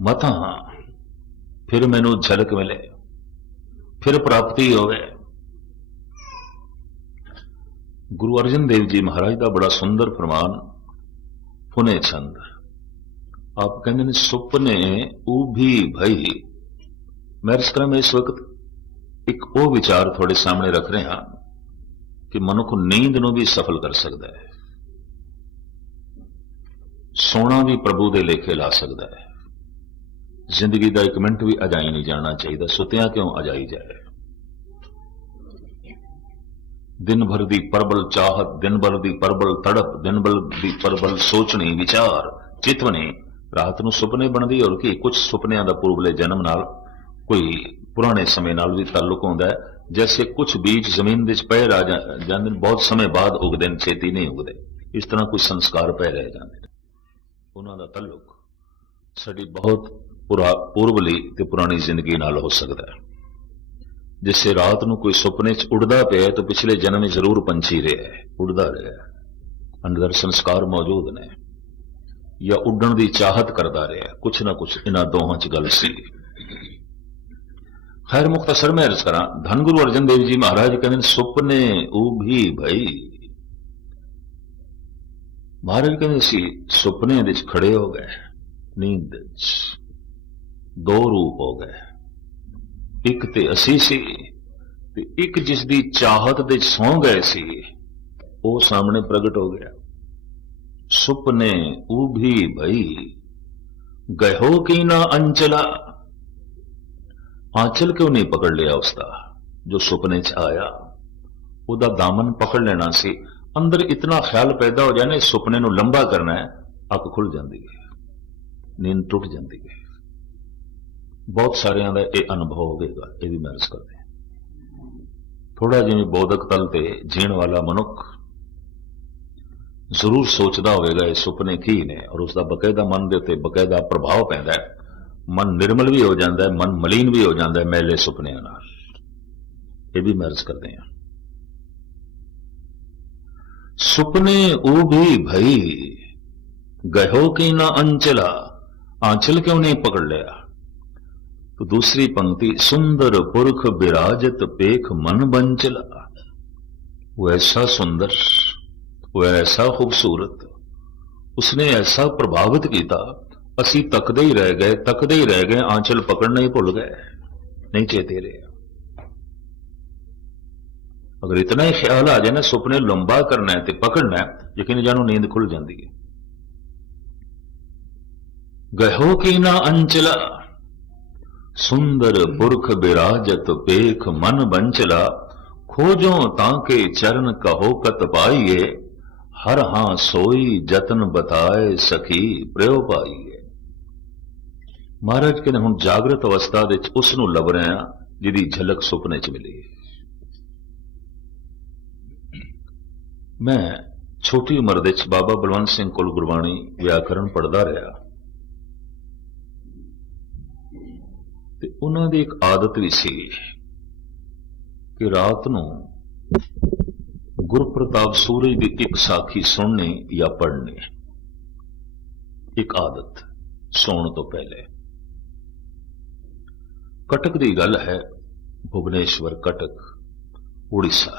ਮਤਾਂ, ਫਿਰ ਮੈਨੂੰ ਝਲਕ ਮਿਲੇ। ਫਿਰ ਪ੍ਰਾਪਤੀ ਹੋਵੇ। ਗੁਰੂ ਅਰਜਨ ਦੇਵ ਜੀ ਮਹਾਰਾਜ ਦਾ ਬੜਾ ਸੁੰਦਰ ਫਰਮਾਨ, ਪੁਨੇ ਛੰਦ ਆਪ ਕਹਿੰਦੇ ਨੇ, ਸੁਪਨੇ ਉਭੀ ਭਈ। ਮੈਂ ਇਸ ਕਰਾਂ ਇਸ ਵਕਤ ਇੱਕ ਉਹ ਵਿਚਾਰ ਤੁਹਾਡੇ ਸਾਹਮਣੇ ਰੱਖ ਰਿਹਾ ਕਿ ਮਨੁੱਖ ਨੀਂਦ ਨੂੰ ਵੀ ਸਫਲ ਕਰ ਸਕਦਾ ਹੈ। ਸੋਣਾ ਵੀ ਪ੍ਰਭੂ ਦੇ ਲੇਖੇ ਲਾ ਸਕਦਾ ਹੈ। ਜ਼ਿੰਦਗੀ ਦਾ ਇੱਕ ਮਿੰਟ ਵੀ ਅਜਾਈ ਨਹੀਂ ਜਾਣਾ ਚਾਹੀਦਾ, ਸੁਤਿਆਂ ਕਿਉਂ ਅਜਾਈ ਜਾਏ? ਦਿਨ ਭਰ ਦੀ ਪਰਬਲ ਚਾਹਤ, ਦਿਨ ਭਰ ਦੀ ਪਰਬਲ ਤੜਪ, ਦਿਨ ਭਰ ਦੀ ਪਰਬਲ ਸੋਚਣੀ, ਵਿਚਾਰ, ਚਿਤਵਨੀ। ਰਾਤ ਨੂੰ ਸੁਪਨੇ ਬਣਦੀ ਔਰ ਕੀ? ਕੁਝ ਸੁਪਨਿਆਂ ਦਾ ਪੂਰਬਲੇ ਜਨਮ ਨਾਲ, ਕੋਈ ਪੁਰਾਣੇ ਸਮੇਂ ਨਾਲ ਵੀ ਤਾਲੁਕ ਹੁੰਦਾ ਹੈ। ਜੈਸੇ ਕੁਝ ਬੀਜ ਜ਼ਮੀਨ ਵਿੱਚ ਪਏ ਰਹਿ ਜਾਂਦੇ ਨੇ, ਬਹੁਤ ਸਮੇਂ ਬਾਅਦ ਉਗਦੇ ਨੇ, ਛੇਤੀ ਨਹੀਂ ਉਗਦੇ। ਇਸ ਤਰ੍ਹਾਂ ਕੁਝ ਸੰਸਕਾਰ ਪਏ ਰਹਿ ਜਾਂਦੇ ਨੇ। ਉਹਨਾਂ ਦਾ ਤਾਲੁਕ ਸਾਡੀ ਬਹੁਤ ਪੂਰਬਲੀ ਤੇ ਪੁਰਾਣੀ ਜ਼ਿੰਦਗੀ ਨਾਲ ਹੋ ਸਕਦਾ ਹੈ। ਜਿਸੇ ਰਾਤ ਨੂੰ ਕੋਈ ਸੁਪਨੇ 'ਚ ਉੱਡਦਾ ਪਿਆ ਤਾਂ ਪਿਛਲੇ ਜਨਮ ਵਿੱਚ ਜ਼ਰੂਰ ਪੰਛੀ ਰਿਹਾ ਹੈ, ਉੱਡਦਾ ਰਿਹਾ ਹੈ। ਅੰਦਰ ਸੰਸਕਾਰ ਮੌਜੂਦ ਨੇ। ਜਾਂ ਉੱਡਣ ਦੀ ਚਾਹਤ ਕਰਦਾ ਰਿਹਾ ਕੁਛ ਨਾ ਕੁਛ ਇਹਨਾਂ ਦੋਹਾਂ 'ਚ ਗੱਲ ਸੀ। ਖੈਰ, ਮੁਖਤਸਰ ਮੈਂ ਅਰਜ਼ ਕਰਾਂ, ਧੰਨ ਗੁਰੂ ਅਰਜਨ ਦੇਵ ਜੀ ਮਹਾਰਾਜ ਕਹਿੰਦੇ ਨੇ, ਸੁਪਨੇ ਉਹ ਵੀ ਭਈ। ਮਹਾਰਾਜ ਕਹਿੰਦੇ ਸੀ ਸੁਪਨੇ ਦੇ ਵਿੱਚ ਖੜੇ ਹੋ ਗਏ, ਨੀਂਦ ਵਿੱਚ। ਦੋ ਰੂਪ ਹੋ ਗਏ। ਇੱਕ ਤੇ ਅਸੀਂ ਸੀ ਤੇ ਇੱਕ ਜਿਸ ਦੀ ਚਾਹਤ ਦੇ ਵਿੱਚ ਸੌਂ ਗਏ ਸੀ, ਉਹ ਸਾਹਮਣੇ ਪ੍ਰਗਟ ਹੋ ਗਿਆ। ਸੁਪਨੇ ਉਭੀ ਭਈ ਗਇਓ ਕੀ ਨਾ ਅੰਚਲਾ? ਆਂਚਲ ਕਿਉਂ ਨਹੀਂ ਪਕੜ ਲਿਆ ਉਸਦਾ, ਜੋ ਸੁਪਨੇ 'ਚ ਆਇਆ? ਉਹਦਾ ਦਾਮਨ ਪਕੜ ਲੈਣਾ ਸੀ। ਅੰਦਰ ਇਤਨਾ ਖਿਆਲ ਪੈਦਾ ਹੋ ਜਾਏ ਇਸ ਸੁਪਨੇ ਨੂੰ ਲੰਬਾ ਕਰਨਾ ਹੈ, ਅੱਖ ਖੁੱਲ ਜਾਂਦੀ ਹੈ, ਨੀਂਦ ਟੁੱਟ ਜਾਂਦੀ ਹੈ। ਬਹੁਤ ਸਾਰਿਆਂ ਦਾ ਇਹ ਅਨੁਭਵ ਹੋਵੇਗਾ, ਇਹ ਵੀ ਮੈਂ ਕਰਦੇ ਥੋੜਾ ਜਿਵੇਂ ਬੌਧਕ ਤਲ ਤੇ ਜੀਣ ਵਾਲਾ ਮਨੁੱਖ ਜ਼ਰੂਰ ਸੋਚਦਾ ਹੋਵੇਗਾ ਇਹ ਸੁਪਨੇ ਕੀ ਨੇ ਔਰ ਉਸ ਦਾ ਬਕਾਇਦਾ ਮਨ ਦੇ ਉੱਤੇ ਬਕਾਇਦਾ ਪ੍ਰਭਾਵ ਪੈਂਦਾ ਹੈ। ਮਨ ਨਿਰਮਲ ਵੀ ਹੋ ਜਾਂਦਾ ਹੈ, ਮਨ ਮਲੀਨ ਵੀ ਹੋ ਜਾਂਦਾ ਹੈ ਮੈਲੇ ਸੁਪਨਿਆਂ ਨਾਲ। ਇਹ ਵੀ ਮੈਂ ਕਰਦੇ ਹਾਂ। ਸੁਪਨੇ ਉਹ ਵੀ ਭਈ ਗਇਓ ਕੀ ਨਾ ਅੰਚਲਾ, ਆਂਚਲ ਕਿਉਂ ਨਹੀਂ ਪਕੜ ਲਿਆ? तो दूसरी पंक्ति सुंदर पुरख विराजत पेख मन बंचला वो ऐसा सुंदर वो ऐसा खूबसूरत उसने ऐसा प्रभावित किया ਅਸੀਂ ਤੱਕਦੇ ਹੀ ਰਹਿ ਗਏ ਤੱਕਦੇ ਹੀ ਰਹਿ ਗਏ ਆਂਚਲ ਪਕੜਨਾ ਹੀ ਭੁੱਲ ਗਏ ਨਹੀਂ ਚੇਤੇ ਰਿਹਾ ਅਗਰ ਇਤਨਾ ਹੀ ਖਿਆਲ ਆ ਜਾਏ ਨਾ ਸੁਪਨੇ ਲੰਬਾ ਕਰਨਾ ਹੈ ਤੇ ਪਕੜਨਾ ਹੈ ਯਕੀਨ ਜਾਨੋ ਨੀਂਦ ਖੁੱਲ ਜਾਂਦੀ ਹੈ ਗਇਓ ਕੀ ਨਾ ਅੰਚਲਾ ਸੁੰਦਰ ਪੁਰਖ ਬਿਰਾਜਤ ਪੇਖ ਮਨ ਬੰਚਲਾ, ਖੋਜੋ ਤਾਂ ਕੇ ਚਰਨ ਕਹੋ ਕਤ ਪਾਈਏ, ਹਰ ਹਾਂ ਸੋਈ ਜਤਨ ਬਤਾਏ ਸਖੀ ਪ੍ਰਯੋ ਪਾਈਏ। ਮਹਾਰਾਜ ਕਹਿੰਦੇ, ਹੁਣ ਜਾਗਰਤ ਅਵਸਥਾ ਦੇ ਵਿੱਚ ਉਸ ਨੂੰ ਲੱਭ ਰਹੇ ਹਾਂ, ਜਿਹਦੀ ਝਲਕ ਸੁਪਨੇ 'ਚ ਮਿਲੀ ਮੈਂ ਛੋਟੀ ਉਮਰ ਦੇ ਵਿੱਚ ਬਾਬਾ ਬਲਵੰਤ ਸਿੰਘ ਕੋਲ ਗੁਰਬਾਣੀ ਵਿਆਕਰਣ ਪੜ੍ਹਦਾ ਰਿਹਾ। ਤੇ ਉਹਨਾਂ ਦੀ ਇੱਕ ਆਦਤ ਵੀ ਸੀ ਕਿ ਰਾਤ ਨੂੰ ਗੁਰਪ੍ਰਤਾਪ ਸੂਰਜ ਦੀ ਇੱਕ ਸਾਖੀ ਸੁਣਨੀ ਜਾਂ ਪੜ੍ਹਨੀ, ਇੱਕ ਆਦਤ ਸੌਣ ਤੋਂ ਪਹਿਲੇ। ਕਟਕ ਦੀ ਗੱਲ ਹੈ ਭੁਵਨੇਸ਼ਵਰ ਕਟਕ, ਉੜੀਸਾ,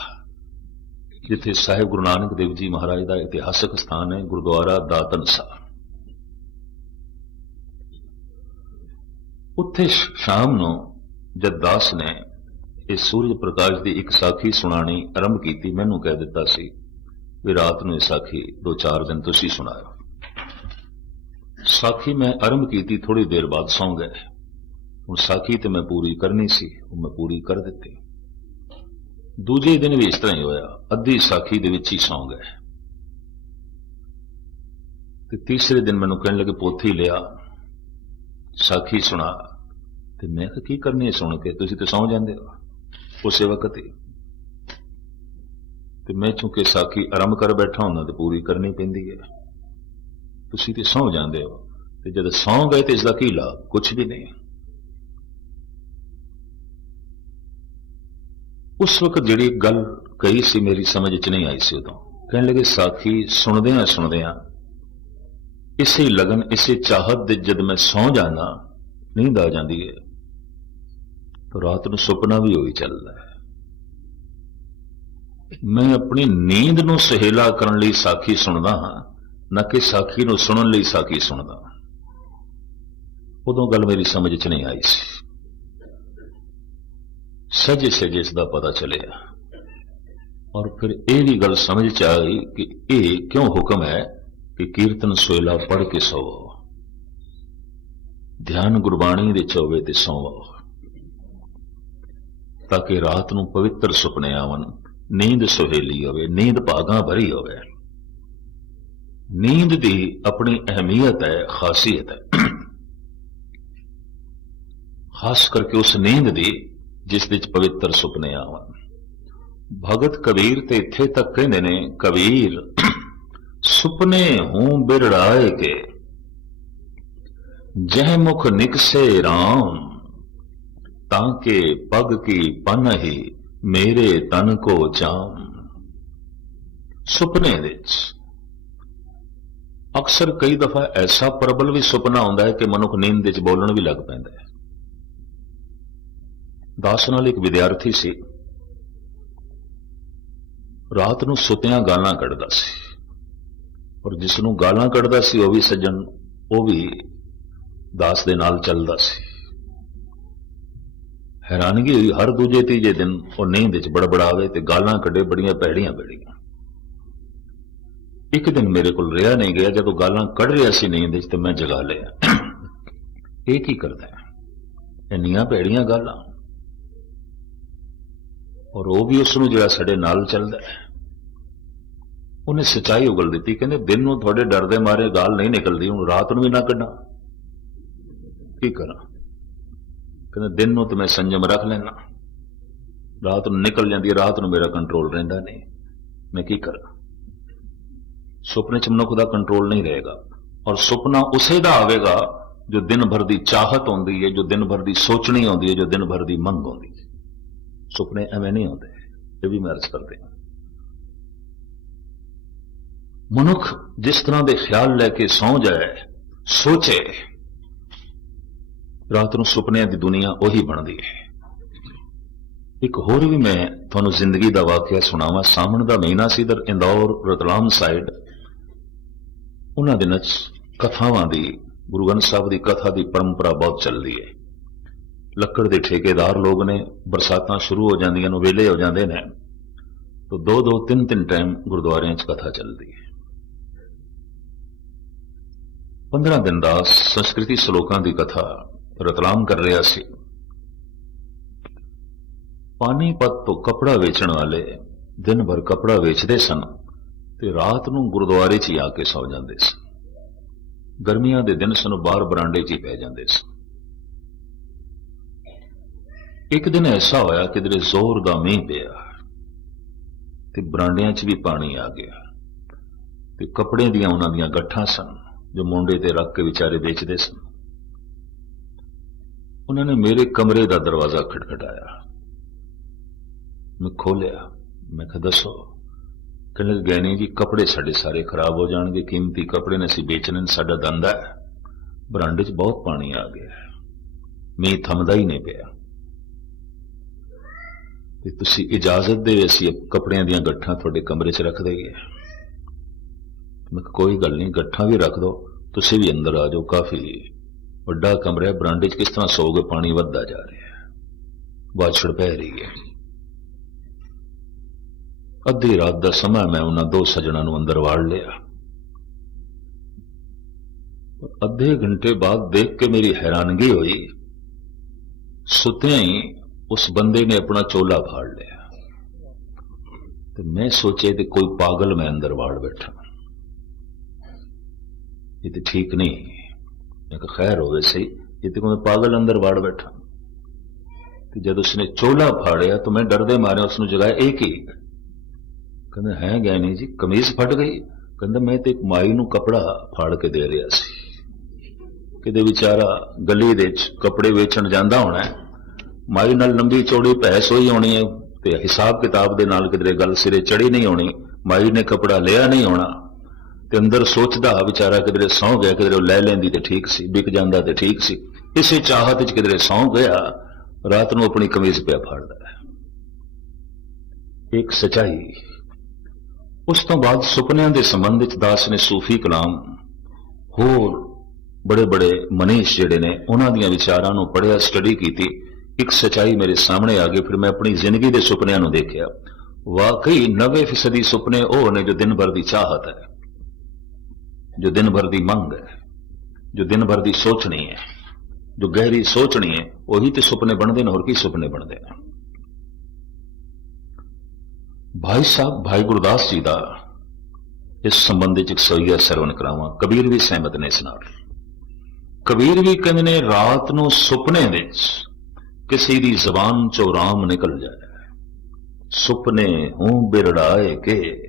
ਜਿੱਥੇ ਸਾਹਿਬ ਗੁਰੂ ਨਾਨਕ ਦੇਵ ਜੀ ਮਹਾਰਾਜ ਦਾ ਇਤਿਹਾਸਕ ਸਥਾਨ ਹੈ, ਗੁਰਦੁਆਰਾ ਦਾਤਨ ਸਾਹਿਬ ਉੱਥੇ ਸ਼ਾਮ ਨੂੰ ਜਦ ਦਾਸ ਨੇ ਇਹ ਸੂਰਜ ਪ੍ਰਕਾਸ਼ ਦੀ ਇੱਕ ਸਾਖੀ ਸੁਣਾਣੀ ਆਰੰਭ ਕੀਤੀ, ਮੈਨੂੰ ਕਹਿ ਦਿੱਤਾ ਸੀ ਵੀ ਰਾਤ ਨੂੰ ਇਹ ਸਾਖੀ ਦੋ ਚਾਰ ਦਿਨ ਤੁਸੀਂ ਸੁਣਾਓ ਸਾਖੀ ਮੈਂ ਆਰੰਭ ਕੀਤੀ ਥੋੜੀ ਦੇਰ ਬਾਅਦ ਸੌਂ ਗਏ। ਹੁਣ ਸਾਖੀ ਤੇ ਮੈਂ ਪੂਰੀ ਕਰਨੀ ਸੀ ਉਹ ਮੈਂ ਪੂਰੀ ਕਰ ਦਿੱਤੀ। ਦੂਜੇ ਦਿਨ ਵੀ ਇਸ ਤਰ੍ਹਾਂ ਹੀ ਹੋਇਆ, ਅੱਧੀ ਸਾਖੀ ਦੇ ਵਿੱਚ ਹੀ ਸੌਂ ਗਏ। ਤੇ ਤੀਸਰੇ ਦਿਨ ਮੈਨੂੰ ਕਹਿਣ ਲੱਗੇ, ਪੋਥੀ ਲਿਆ। ਸਾਖੀ ਸੁਣਾ। ਤੇ ਮੈਂ ਕਿਹਾ, ਕੀ ਕਰਨੀ ਹੈ ਸੁਣ ਕੇ? ਤੁਸੀਂ ਤਾਂ ਸੌਂ ਜਾਂਦੇ ਹੋ। ਉਸੇ ਵਕਤ ਹੀ। ਤੇ ਮੈਂ ਚੁੱਕੇ ਸਾਖੀ ਆਰੰਭ ਕਰ ਬੈਠਾ ਹੁੰਦਾ ਤੇ ਪੂਰੀ ਕਰਨੀ ਪੈਂਦੀ ਹੈ। ਤੁਸੀਂ ਤੇ ਸੌਂ ਜਾਂਦੇ ਹੋ। ਤੇ ਜਦ ਸੌਂ ਗਏ ਤੇ ਇਸ ਦਾ ਕੀ ਲਾਭ? ਕੁਝ ਵੀ ਨਹੀਂ। ਉਸ ਵਕਤ ਜਿਹੜੀ ਗੱਲ ਕਹੀ ਸੀ, ਮੇਰੀ ਸਮਝ 'ਚ ਨਹੀਂ ਆਈ ਸੀ ਉਦੋਂ। ਕਹਿਣ ਲੱਗੇ, ਸਾਖੀ ਸੁਣਦਿਆਂ ਸੁਣਦਿਆਂ ਇਸੇ ਲਗਨ, ਇਸੇ ਚਾਹਤ ਦੇ ਜਦ ਮੈਂ ਸੌਂ ਜਾਣਾ ਨੀਂਦ ਆ ਜਾਂਦੀ ਹੈ। ਤਾਂ ਰਾਤ ਨੂੰ ਸੁਪਨਾ ਵੀ ਹੋਈ ਚੱਲਦਾ ਹੈ। ਮੈਂ ਆਪਣੀ ਨੀਂਦ ਨੂੰ ਸਹੇਲਾ ਕਰਨ ਲਈ ਸਾਖੀ ਸੁਣਦਾ ਹਾਂ, ਨਾ ਕਿ ਸਾਖੀ ਨੂੰ ਸੁਣਨ ਲਈ ਸਾਖੀ ਸੁਣਦਾ ਉਦੋਂ ਗੱਲ ਮੇਰੀ ਸਮਝ 'ਚ ਨਹੀਂ ਆਈ ਸੀ। ਸਜੇ ਸਜੇ ਇਸ ਦਾ ਪਤਾ ਚੱਲਿਆ। ਔਰ ਫਿਰ ਇਹ ਵੀ ਗੱਲ ਸਮਝ 'ਚ ਆਈ ਕਿ ਇਹ ਕਿਉਂ ਹੁਕਮ ਹੈ ਕਿ ਕੀਰਤਨ ਸੋਇਲਾ ਪੜ ਕੇ ਸੋਵੋ। ਧਿਆਨ ਗੁਰਬਾਣੀ ਦੇ ਚੌਵੇ ਤੇ ਸੋਵੋ। ਤਾਂ ਕਿ ਰਾਤ ਨੂੰ ਪਵਿੱਤਰ ਸੁਪਨੇ ਆਵਣ, ਨੀਂਦ ਸੁਹੇਲੀ ਹੋਵੇ, ਨੀਂਦ ਭਾਗਾਂ ਭਰੀ ਹੋਵੇ। ਨੀਂਦ ਦੀ ਆਪਣੀ ਅਹਿਮੀਅਤ ਹੈ, ਖਾਸੀਅਤ ਹੈ। ਖਾਸ ਕਰਕੇ ਉਸ ਨੀਂਦ ਦੀ ਜਿਸ ਵਿੱਚ ਪਵਿੱਤਰ ਸੁਪਨੇ ਆਵਣ। ਭਗਤ ਕਬੀਰ ਤੇ ਇੱਥੇ ਤੱਕ ਕਹਿੰਦੇ ਨੇ, ਕਬੀਰ ਸੁਪਨੇ ਹੂੰ ਬਿਰੜਾਏ ਕੇ। ਜਹ ਮੁਖ ਨਿਕਸੇ RAM ਤਾਂ ਕੇ ਪਗ ਕੀ ਪਨਹੀ ਮੇਰੇ ਤਨ ਕੋ ਜਾਮ। ਸੁਪਨੇ ਵਿੱਚ ਅਕਸਰ ਕਈ ਦਫਾ ਐਸਾ ਪ੍ਰਬਲ ਵੀ ਸੁਪਨਾ ਆਉਂਦਾ ਹੈ ਕਿ ਮਨੁੱਖ ਨੀਂਦ ਵਿੱਚ ਬੋਲਣ ਵੀ ਲੱਗ ਪੈਂਦਾ ਹੈ। ਦਾਸ ਨਾਲ ਇੱਕ ਵਿਦਿਆਰਥੀ ਸੀ। ਰਾਤ ਨੂੰ ਸੁਤਿਆਂ ਗਾਲਾਂ ਕੱਢਦਾ ਸੀ। ਔਰ ਜਿਸ ਨੂੰ ਗਾਲਾਂ ਕੱਢਦਾ ਸੀ, ਉਹ ਵੀ ਸੱਜਣ, ਉਹ ਵੀ ਦਾਸ ਦੇ ਨਾਲ ਚੱਲਦਾ ਸੀ। ਹੈਰਾਨਗੀ ਹੋਈ, ਹਰ ਦੂਜੇ ਤੀਜੇ ਦਿਨ ਉਹ ਨੀਂਦ ਵਿੱਚ ਬੜਬੜਾਵੇ ਤੇ ਗਾਲਾਂ ਕੱਢੇ, ਬੜੀਆਂ ਭੈੜੀਆਂ ਭੈੜੀਆਂ। ਇੱਕ ਦਿਨ ਮੇਰੇ ਕੋਲ ਰਿਹਾ ਨਹੀਂ ਗਿਆ, ਜਦੋਂ ਗਾਲਾਂ ਕੱਢ ਰਿਹਾ ਸੀ ਨੀਂਦ ਵਿੱਚ ਤੇ ਮੈਂ ਜਗਾ ਲਿਆ। ਇਹ ਕੀ ਕਰਦਾ ਹੈ? ਇੰਨੀਆਂ ਭੈੜੀਆਂ ਗਾਲਾਂ। ਔਰ ਉਹ ਵੀ ਉਸ ਨੂੰ ਜਿਹੜਾ ਸਾਡੇ ਨਾਲ ਚੱਲਦਾ ਹੈ। ਉਹਨੇ ਸਚਾਈ ਉਗਲ ਦਿੱਤੀ, ਕਹਿੰਦੇ ਦਿਨ ਨੂੰ ਤੁਹਾਡੇ ਡਰ ਦੇ ਮਾਰੇ ਗਾਲ ਨਹੀਂ ਨਿਕਲਦੀ, ਹੁਣ ਰਾਤ ਨੂੰ ਵੀ ਨਾ ਕੱਢਾਂ। ਕੀ ਕਰਾਂ? ਕਹਿੰਦੇ ਦਿਨ ਨੂੰ ਤਾਂ ਮੈਂ ਸੰਜਮ ਰੱਖ ਲੈਣਾ ਰਾਤ ਨੂੰ ਨਿਕਲ ਜਾਂਦੀ ਹੈ, ਰਾਤ ਨੂੰ ਮੇਰਾ ਕੰਟਰੋਲ ਰਹਿੰਦਾ ਨਹੀਂ। ਮੈਂ ਕੀ ਕਰਾਂ? ਸੁਪਨੇ ਚ ਮਨੁੱਖ ਦਾ ਕੰਟਰੋਲ ਨਹੀਂ ਰਹੇਗਾ। ਔਰ ਸੁਪਨਾ ਉਸੇ ਦਾ ਆਵੇਗਾ ਜੋ ਦਿਨ ਭਰ ਦੀ ਚਾਹਤ ਹੁੰਦੀ ਹੈ, ਜੋ ਦਿਨ ਭਰ ਦੀ ਸੋਚਣੀ ਹੁੰਦੀ ਹੈ, ਜੋ ਦਿਨ ਭਰ ਦੀ ਮੰਗ ਹੁੰਦੀ ਹੈ। ਸੁਪਨੇ ਐਵੇਂ ਨਹੀਂ ਹੁੰਦੇ, ਇਹ ਵੀ ਮੈਂ ਅਰਜ਼ ਕਰਦੇ ਹਾਂ। ਮਨੁੱਖ ਜਿਸ ਤਰ੍ਹਾਂ ਦੇ ਖਿਆਲ ਲੈ ਕੇ ਸੌਂ ਜਾਏ, ਸੋਚੇ, ਰਾਤ ਨੂੰ ਸੁਪਨਿਆਂ ਦੀ ਦੁਨੀਆ ਉਹੀ ਬਣਦੀ ਹੈ। ਇੱਕ ਹੋਰ ਵੀ ਮੈਂ ਤੁਹਾਨੂੰ ਜ਼ਿੰਦਗੀ ਦਾ ਵਾਕਿਆ ਸੁਣਾਵਾਂ। ਸਾਹਮਣ ਦਾ ਮਹੀਨਾ ਸੀ ਦਰ ਇੰਦੌਰ, ਰਤਲਾਮ ਸਾਈਡ, ਉਹਨਾਂ ਦਿਨਾਂ 'ਚ ਕਥਾਵਾਂ ਦੀ, ਗੁਰੂ ਗ੍ਰੰਥ ਸਾਹਿਬ ਦੀ ਕਥਾ ਦੀ ਪਰੰਪਰਾ ਬਹੁਤ ਚੱਲਦੀ ਹੈ। ਲੱਕੜ ਦੇ ਠੇਕੇਦਾਰ ਲੋਕ ਨੇ, ਬਰਸਾਤਾਂ ਸ਼ੁਰੂ ਹੋ ਜਾਂਦੀਆਂ ਨੂੰ ਵੇਲੇ ਹੋ ਜਾਂਦੇ ਨੇ। ਤਾਂ ਦੋ ਦੋ ਤਿੰਨ ਤਿੰਨ ਟਾਈਮ ਗੁਰਦੁਆਰਿਆਂ 'ਚ ਕਥਾ ਚੱਲਦੀ ਹੈ। 15 ਦਿਨ ਦਾ ਸੰਸਕ੍ਰਿਤੀ ਸ਼ਲੋਕਾਂ ਦੀ ਕਥਾ ਰਤਲਾਮ ਕਰ ਰਿਹਾ ਸੀ। ਪਾਣੀਪਤ ਤੋਂ ਕਪੜਾ ਵੇਚਣ ਵਾਲੇ ਦਿਨ ਭਰ ਕਪੜਾ ਵੇਚਦੇ ਸਨ ਤੇ ਰਾਤ ਨੂੰ ਗੁਰਦੁਆਰੇ 'ਚ ਹੀ ਆ ਕੇ ਸੌ ਜਾਂਦੇ ਸਨ। ਗਰਮੀਆਂ ਦੇ ਦਿਨ ਸਨ, ਬਾਹਰ ਬਰਾਂਡੇ 'ਚ ਹੀ ਪੈ ਜਾਂਦੇ ਸਨ। ਇੱਕ ਦਿਨ ਐਸਾ ਹੋਇਆ ਕਿ ਜਿਹੜੇ ਜ਼ੋਰ ਦਾ ਮੀਂਹ ਪਿਆ ਤੇ ਬਰਾਂਡਿਆਂ 'ਚ ਵੀ ਪਾਣੀ ਆ ਗਿਆ ਤੇ ਕੱਪੜੇ ਦੀਆਂ ਉਹਨਾਂ ਦੀਆਂ ਗੱਠਾਂ ਸਨ। ਜੋ ਮੁੰਡੇ ਤੇ ਰੱਖ ਕੇ ਵਿਚਾਰੇ ਵੇਚਦੇ ਸਨ। ਉਹਨਾਂ ਨੇ ਮੇਰੇ ਕਮਰੇ ਦਾ ਦਰਵਾਜ਼ਾ ਖਟਖਟਾਇਆ। ਮੈਂ ਖੋਲਿਆ ਮੈਂ ਕਿਹਾ, ਦੱਸੋ, ਕਹਿੰਦੇ ਗਹਿਣੀ ਜੀ, ਕੱਪੜੇ ਸਾਡੇ ਸਾਰੇ ਖਰਾਬ ਹੋ ਜਾਣਗੇ, ਕੀਮਤੀ ਕੱਪੜੇ ਨੇ ਅਸੀਂ ਵੇਚਣੇ ਨੇ, ਸਾਡਾ ਦੰਦਾ ਹੈ। ਬਰਾਂਡੇ 'ਚ ਬਹੁਤ ਪਾਣੀ ਆ ਗਿਆ ਮੀਂਹ ਥਮਦਾ ਹੀ ਨਹੀਂ ਪਿਆ। ਤੇ ਤੁਸੀਂ ਇਜਾਜ਼ਤ ਦੇ, ਅਸੀਂ ਕੱਪੜਿਆਂ ਦੀਆਂ ਗੱਠਾਂ ਤੁਹਾਡੇ ਕਮਰੇ 'ਚ ਰੱਖ ਦਈਏ। ਮੈਂ ਕੋਈ ਗੱਲ ਨਹੀਂ, ਗੱਠਾਂ ਵੀ ਰੱਖ ਦੋ, ਤੁਸੀਂ ਵੀ ਅੰਦਰ ਆ ਜਾਓ, ਕਾਫੀ ਵੱਡਾ ਕਮਰਾ ਹੈ, ਬਰਾਂਡੇ 'ਚ ਕਿਸ ਤਰ੍ਹਾਂ ਸੋਗੇ ਪਾਣੀ ਵੱਧਦਾ ਜਾ ਰਿਹਾ ਹੈ। ਬਾਛੜ ਪੈ ਰਹੀ ਹੈ। ਅੱਧੀ ਰਾਤ ਦਾ ਸਮਾਂ ਮੈਂ ਉਹਨਾਂ ਦੋ ਸਜਣਾ ਨੂੰ ਅੰਦਰ ਵਾੜ ਲਿਆ। ਅੱਧੇ ਘੰਟੇ ਬਾਅਦ ਦੇਖ ਕੇ ਮੇਰੀ ਹੈਰਾਨਗੀ ਹੋਈ। ਸੁਤਿਆਂ ਹੀ ਉਸ ਬੰਦੇ ਨੇ ਆਪਣਾ ਚੋਲਾ ਫਾੜ ਲਿਆ। ਤੇ ਮੈਂ ਸੋਚੇ ਕਿ ਕੋਈ ਪਾਗਲ ਮੈਂ ਅੰਦਰ ਵਾੜ ਬੈਠਾ। ਇਹ ਤੇ ਠੀਕ ਨਹੀਂ। ਮੈਂ ਕਿਹਾ, ਖੈਰ ਹੋਵੇ ਸਹੀ। ਇਹ ਤੇ ਕੋਈ ਪਾਗਲ ਅੰਦਰ ਵੜ ਬੈਠਾ। ਤੇ ਜਦ ਉਸਨੇ ਚੋਲਾ ਫਾੜਿਆ ਤਾਂ ਮੈਂ ਡਰਦੇ ਮਾਰਿਆ ਉਸ ਨੂੰ ਜਗਾਇਆ, ਇਹ ਕੀ? ਕਹਿੰਦਾ, ਹੈ ਗਿਆਨੀ ਜੀ, ਕਮੀਜ਼ ਫਟ ਗਈ। ਕਹਿੰਦਾ, ਮੈਂ ਤੇ ਇੱਕ ਮਾਈ ਨੂੰ ਕਪੜਾ ਫਾੜ ਕੇ ਦੇ ਰਿਹਾ ਸੀ। ਕਿਤੇ ਵਿਚਾਰਾ ਗਲੀ ਦੇ ਵਿੱਚ ਕੱਪੜੇ ਵੇਚਣ ਜਾਂਦਾ ਹੋਣਾ ਮਾਈ ਨਾਲ ਲੰਬੀ ਚੌੜੀ ਭੈਸ ਹੋਈ ਹੋਣੀ ਹੈ ਤੇ ਹਿਸਾਬ ਕਿਤਾਬ ਦੇ ਨਾਲ ਕਿਧਰੇ ਗੱਲ ਸਿਰੇ ਚੜੀ ਨਹੀਂ ਹੋਣੀ। ਮਾਈ ਨੇ ਕਪੜਾ ਲਿਆ ਨਹੀਂ ਹੋਣਾ। ਤੇ ਅੰਦਰ ਸੋਚਦਾ ਵਿਚਾਰਾ ਕਿਧਰੇ ਸੌਂ ਗਿਆ, ਕਿਧਰੇ ਉਹ ਲੈ ਲੈਂਦੀ ਤੇ ਠੀਕ ਸੀ, ਵਿਕ ਜਾਂਦਾ ਤੇ ਠੀਕ ਸੀ। ਇਸੇ ਚਾਹਤ ਵਿੱਚ ਕਿਧਰੇ ਸੌਂ ਗਿਆ, ਰਾਤ ਨੂੰ ਆਪਣੀ ਕਮੀਜ਼ ਪਿਆ ਫੜਦਾ ਹੈ। ਇੱਕ ਸਚਾਈ। ਉਸ ਤੋਂ ਬਾਅਦ ਸੁਪਨਿਆਂ ਦੇ ਸੰਬੰਧ ਵਿੱਚ ਦਾਸ ਨੇ ਸੂਫੀ ਕਲਾਮ, ਹੋਰ ਬੜੇ ਬੜੇ ਮਨੀਸ਼ ਜਿਹੜੇ ਨੇ, ਉਹਨਾਂ ਦੀਆਂ ਵਿਚਾਰਾਂ ਨੂੰ ਪੜ੍ਹਿਆ ਸਟੱਡੀ ਕੀਤੀ। ਇੱਕ ਸਚਾਈ ਮੇਰੇ ਸਾਹਮਣੇ ਆ ਗਈ, ਫਿਰ ਮੈਂ ਆਪਣੀ ਜ਼ਿੰਦਗੀ ਦੇ ਸੁਪਨਿਆਂ ਨੂੰ ਦੇਖਿਆ। ਵਾਕਈ 90% ਸੁਪਨੇ ਉਹ ਨੇ ਜੋ ਦਿਨ ਭਰ ਦੀ ਚਾਹਤ ਹੈ। ਜੋ ਦਿਨ ਭਰ ਦੀ ਮੰਗ ਹੈ, ਜੋ ਦਿਨ ਭਰ ਦੀ ਸੋਚਣੀ ਹੈ, ਜੋ ਗਹਿਰੀ ਸੋਚਣੀ ਹੈ, ਉਹੀ ਤੇ ਸੁਪਨੇ ਬਣਦੇ ਨੇ, ਹੋਰ ਕੀ ਸੁਪਨੇ ਬਣਦੇ ਨੇ? ਭਾਈ ਸਾਹਿਬ, ਭਾਈ ਗੁਰਦਾਸ ਜੀ ਦਾ ਇਸ ਸੰਬੰਧ ਵਿੱਚ ਇੱਕ ਸੋਈਆ ਸਰਵਨ ਕਰਾਵਾਂ। ਕਬੀਰ ਵੀ ਸਹਿਮਤ ਨੇ ਇਸ ਨਾਲ। ਕਬੀਰ ਵੀ ਕਹਿੰਦੇ ਨੇ, ਰਾਤ ਨੂੰ ਸੁਪਨੇ ਵਿੱਚ ਕਿਸੇ ਦੀ ਜ਼ਬਾਨ ਚੋਂ ਰਾਮ ਨਿਕਲ ਜਾਏ। ਸੁਪਨੇ ਹੂੰ ਬਿਰੜਾਏ ਕੇ,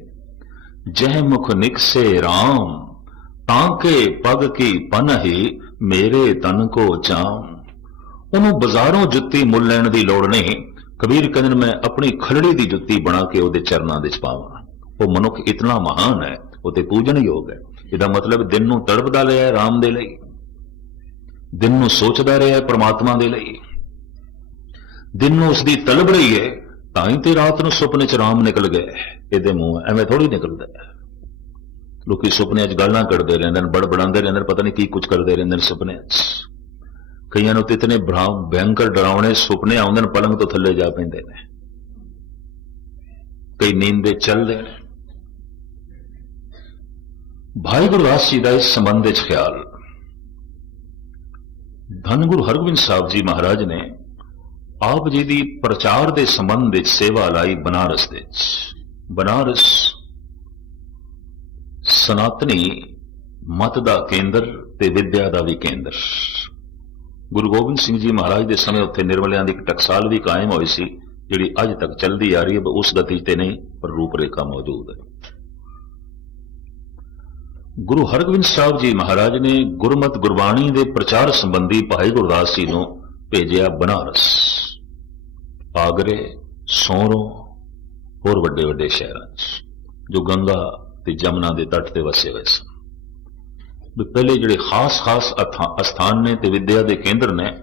ਜਹ ਮੁਖ ਨਿਕਸੇ ਰਾਮ ਤਾਂਕੇ ਪਗ ਕੀ ਪਨਹੀ ਮੇਰੇ ਤਨ ਕੋ ਚਾਮ ਉਹਨੂੰ ਬਾਜ਼ਾਰੋਂ ਜੁੱਤੀ ਮੁੱਲ ਲੈਣ ਦੀ ਲੋੜ ਨਹੀਂ। ਕਬੀਰ ਕਹਿੰਦੇ ਮੈਂ ਆਪਣੀ ਖਲੜੀ ਦੀ ਜੁੱਤੀ ਬਣਾ ਕੇ ਉਹਦੇ ਚਰਨਾਂ ਦੇ ਚ ਪਾਵਾਂ। ਉਹ ਮਨੁੱਖ ਇਤਨਾ ਮਹਾਨ ਹੈ ਉਹ ਤੇ ਪੂਜਣਯੋਗ ਹੈ। ਇਹਦਾ ਮਤਲਬ ਦਿਨ ਨੂੰ ਤੜਪਦਾ ਰਿਹਾ ਰਾਮ ਦੇ ਲਈ। ਦਿਨ ਨੂੰ ਸੋਚਦਾ ਰਿਹਾ ਹੈ ਪ੍ਰਮਾਤਮਾ ਦੇ ਲਈ। ਦਿਨ ਨੂੰ ਉਸ ਦੀ ਤਲਬ ਰਹੀ ਹੈ, ਤਾਂ ਹੀ ਤੇ ਰਾਤ ਨੂੰ ਸੁਪਨੇ ਚ ਰਾਮ ਨਿਕਲ ਗਏ ਇਹਦੇ ਮੂੰਹ ਐਵੇਂ ਥੋੜੀ ਨਿਕਲਦਾ ਹੈ। ਲੋਕੀ ਸੁਪਨਿਆਂ 'ਚ ਗੱਲਾਂ ਕਰਦੇ ਰਹਿੰਦੇ ਨੇ ਬੜ ਬੜਬੜਾਉਂਦੇ ਰਹਿੰਦੇ ਨੇ ਪਤਾ ਨਹੀਂ ਕੀ ਕੁਝ ਕਰਦੇ ਰਹਿੰਦੇ ਨੇ ਸੁਪਨਿਆਂ 'ਚ ਕਈਆਂ ਨੂੰ ਤੇ ਇਤਨੇ ਭਰਾਉ ਭੈਂਕਰ ਡਰਾਉਣੇ ਸੁਪਨੇ ਆਉਂਦੇ ਨੇ ਪਲੰਗ ਤੋਂ ਥੱਲੇ ਜਾ ਪੈਂਦੇ ਨੇ। ਕਈ ਨੀਂਦੇ ਚੱਲਦੇ ਨੇ। ਭਾਈ ਗੁਰਦਾਸ ਜੀ ਦਾ ਇਸ ਸੰਬੰਧ ਵਿੱਚ ਖਿਆਲ। ਧੰਨ ਗੁਰੂ ਹਰਗੋਬਿੰਦ ਸਾਹਿਬ ਜੀ ਮਹਾਰਾਜ ਨੇ ਆਪ ਜੀ ਦੀ ਪ੍ਰਚਾਰ ਦੇ ਸੰਬੰਧ ਵਿੱਚ ਸੇਵਾ ਲਾਈ ਬਨਾਰਸ ਦੇ ਵਿੱਚ। ਬਨਾਰਸ ਸਨਾਤਨੀ ਮਤ ਦਾ ਕੇਂਦਰ ਤੇ ਵਿਦਿਆ ਦਾ ਵੀ ਕੇਂਦਰ। ਗੁਰੂ ਗੋਬਿੰਦ ਸਿੰਘ ਜੀ ਮਹਾਰਾਜ ਦੇ ਸਮੇਂ ਉੱਥੇ ਨਿਰਮਲਿਆਂ ਦੀ ਇੱਕ ਟਕਸਾਲ ਵੀ ਕਾਇਮ ਹੋਈ ਸੀ, ਜਿਹੜੀ ਅੱਜ ਤੱਕ ਚੱਲਦੀ ਆ ਰਹੀ ਹੈ, ਉਸ ਗਤੀ ਤੇ ਨਹੀਂ, ਪਰ ਰੂਪਰੇਖਾ ਮੌਜੂਦ ਹੈ। ਗੁਰੂ ਹਰਗੋਬਿੰਦ ਸਾਹਿਬ ਜੀ ਮਹਾਰਾਜ ਨੇ ਗੁਰਮਤ ਗੁਰਬਾਣੀ ਦੇ ਪ੍ਰਚਾਰ ਸੰਬੰਧੀ ਭਾਈ ਗੁਰਦਾਸ ਜੀ ਨੂੰ ਭੇਜਿਆ ਬਨਾਰਸ। ਆਗਰੇ ਸੋਰੋ ਹੋਰ ਵੱਡੇ ਵੱਡੇ ਸ਼ਹਿਰਾਂ 'ਚ, ਜੋ ਗੰਗਾ ਤੇ ਜਮਨਾ ਦੇ ਤੱਟ ਤੇ ਵਸੇ ਹੋਏ ਸਨ। ਵੀ ਪਹਿਲੇ ਜਿਹੜੇ ਖਾਸ-ਖਾਸ ਅਥਾ- ਅਸਥਾਨ ਨੇ ਤੇ ਵਿਦਿਆ ਦੇ ਕੇਂਦਰ ਨੇ,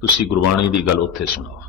ਤੁਸੀਂ ਗੁਰਬਾਣੀ ਦੀ ਗੱਲ ਉੱਥੇ ਸੁਣਾਓ।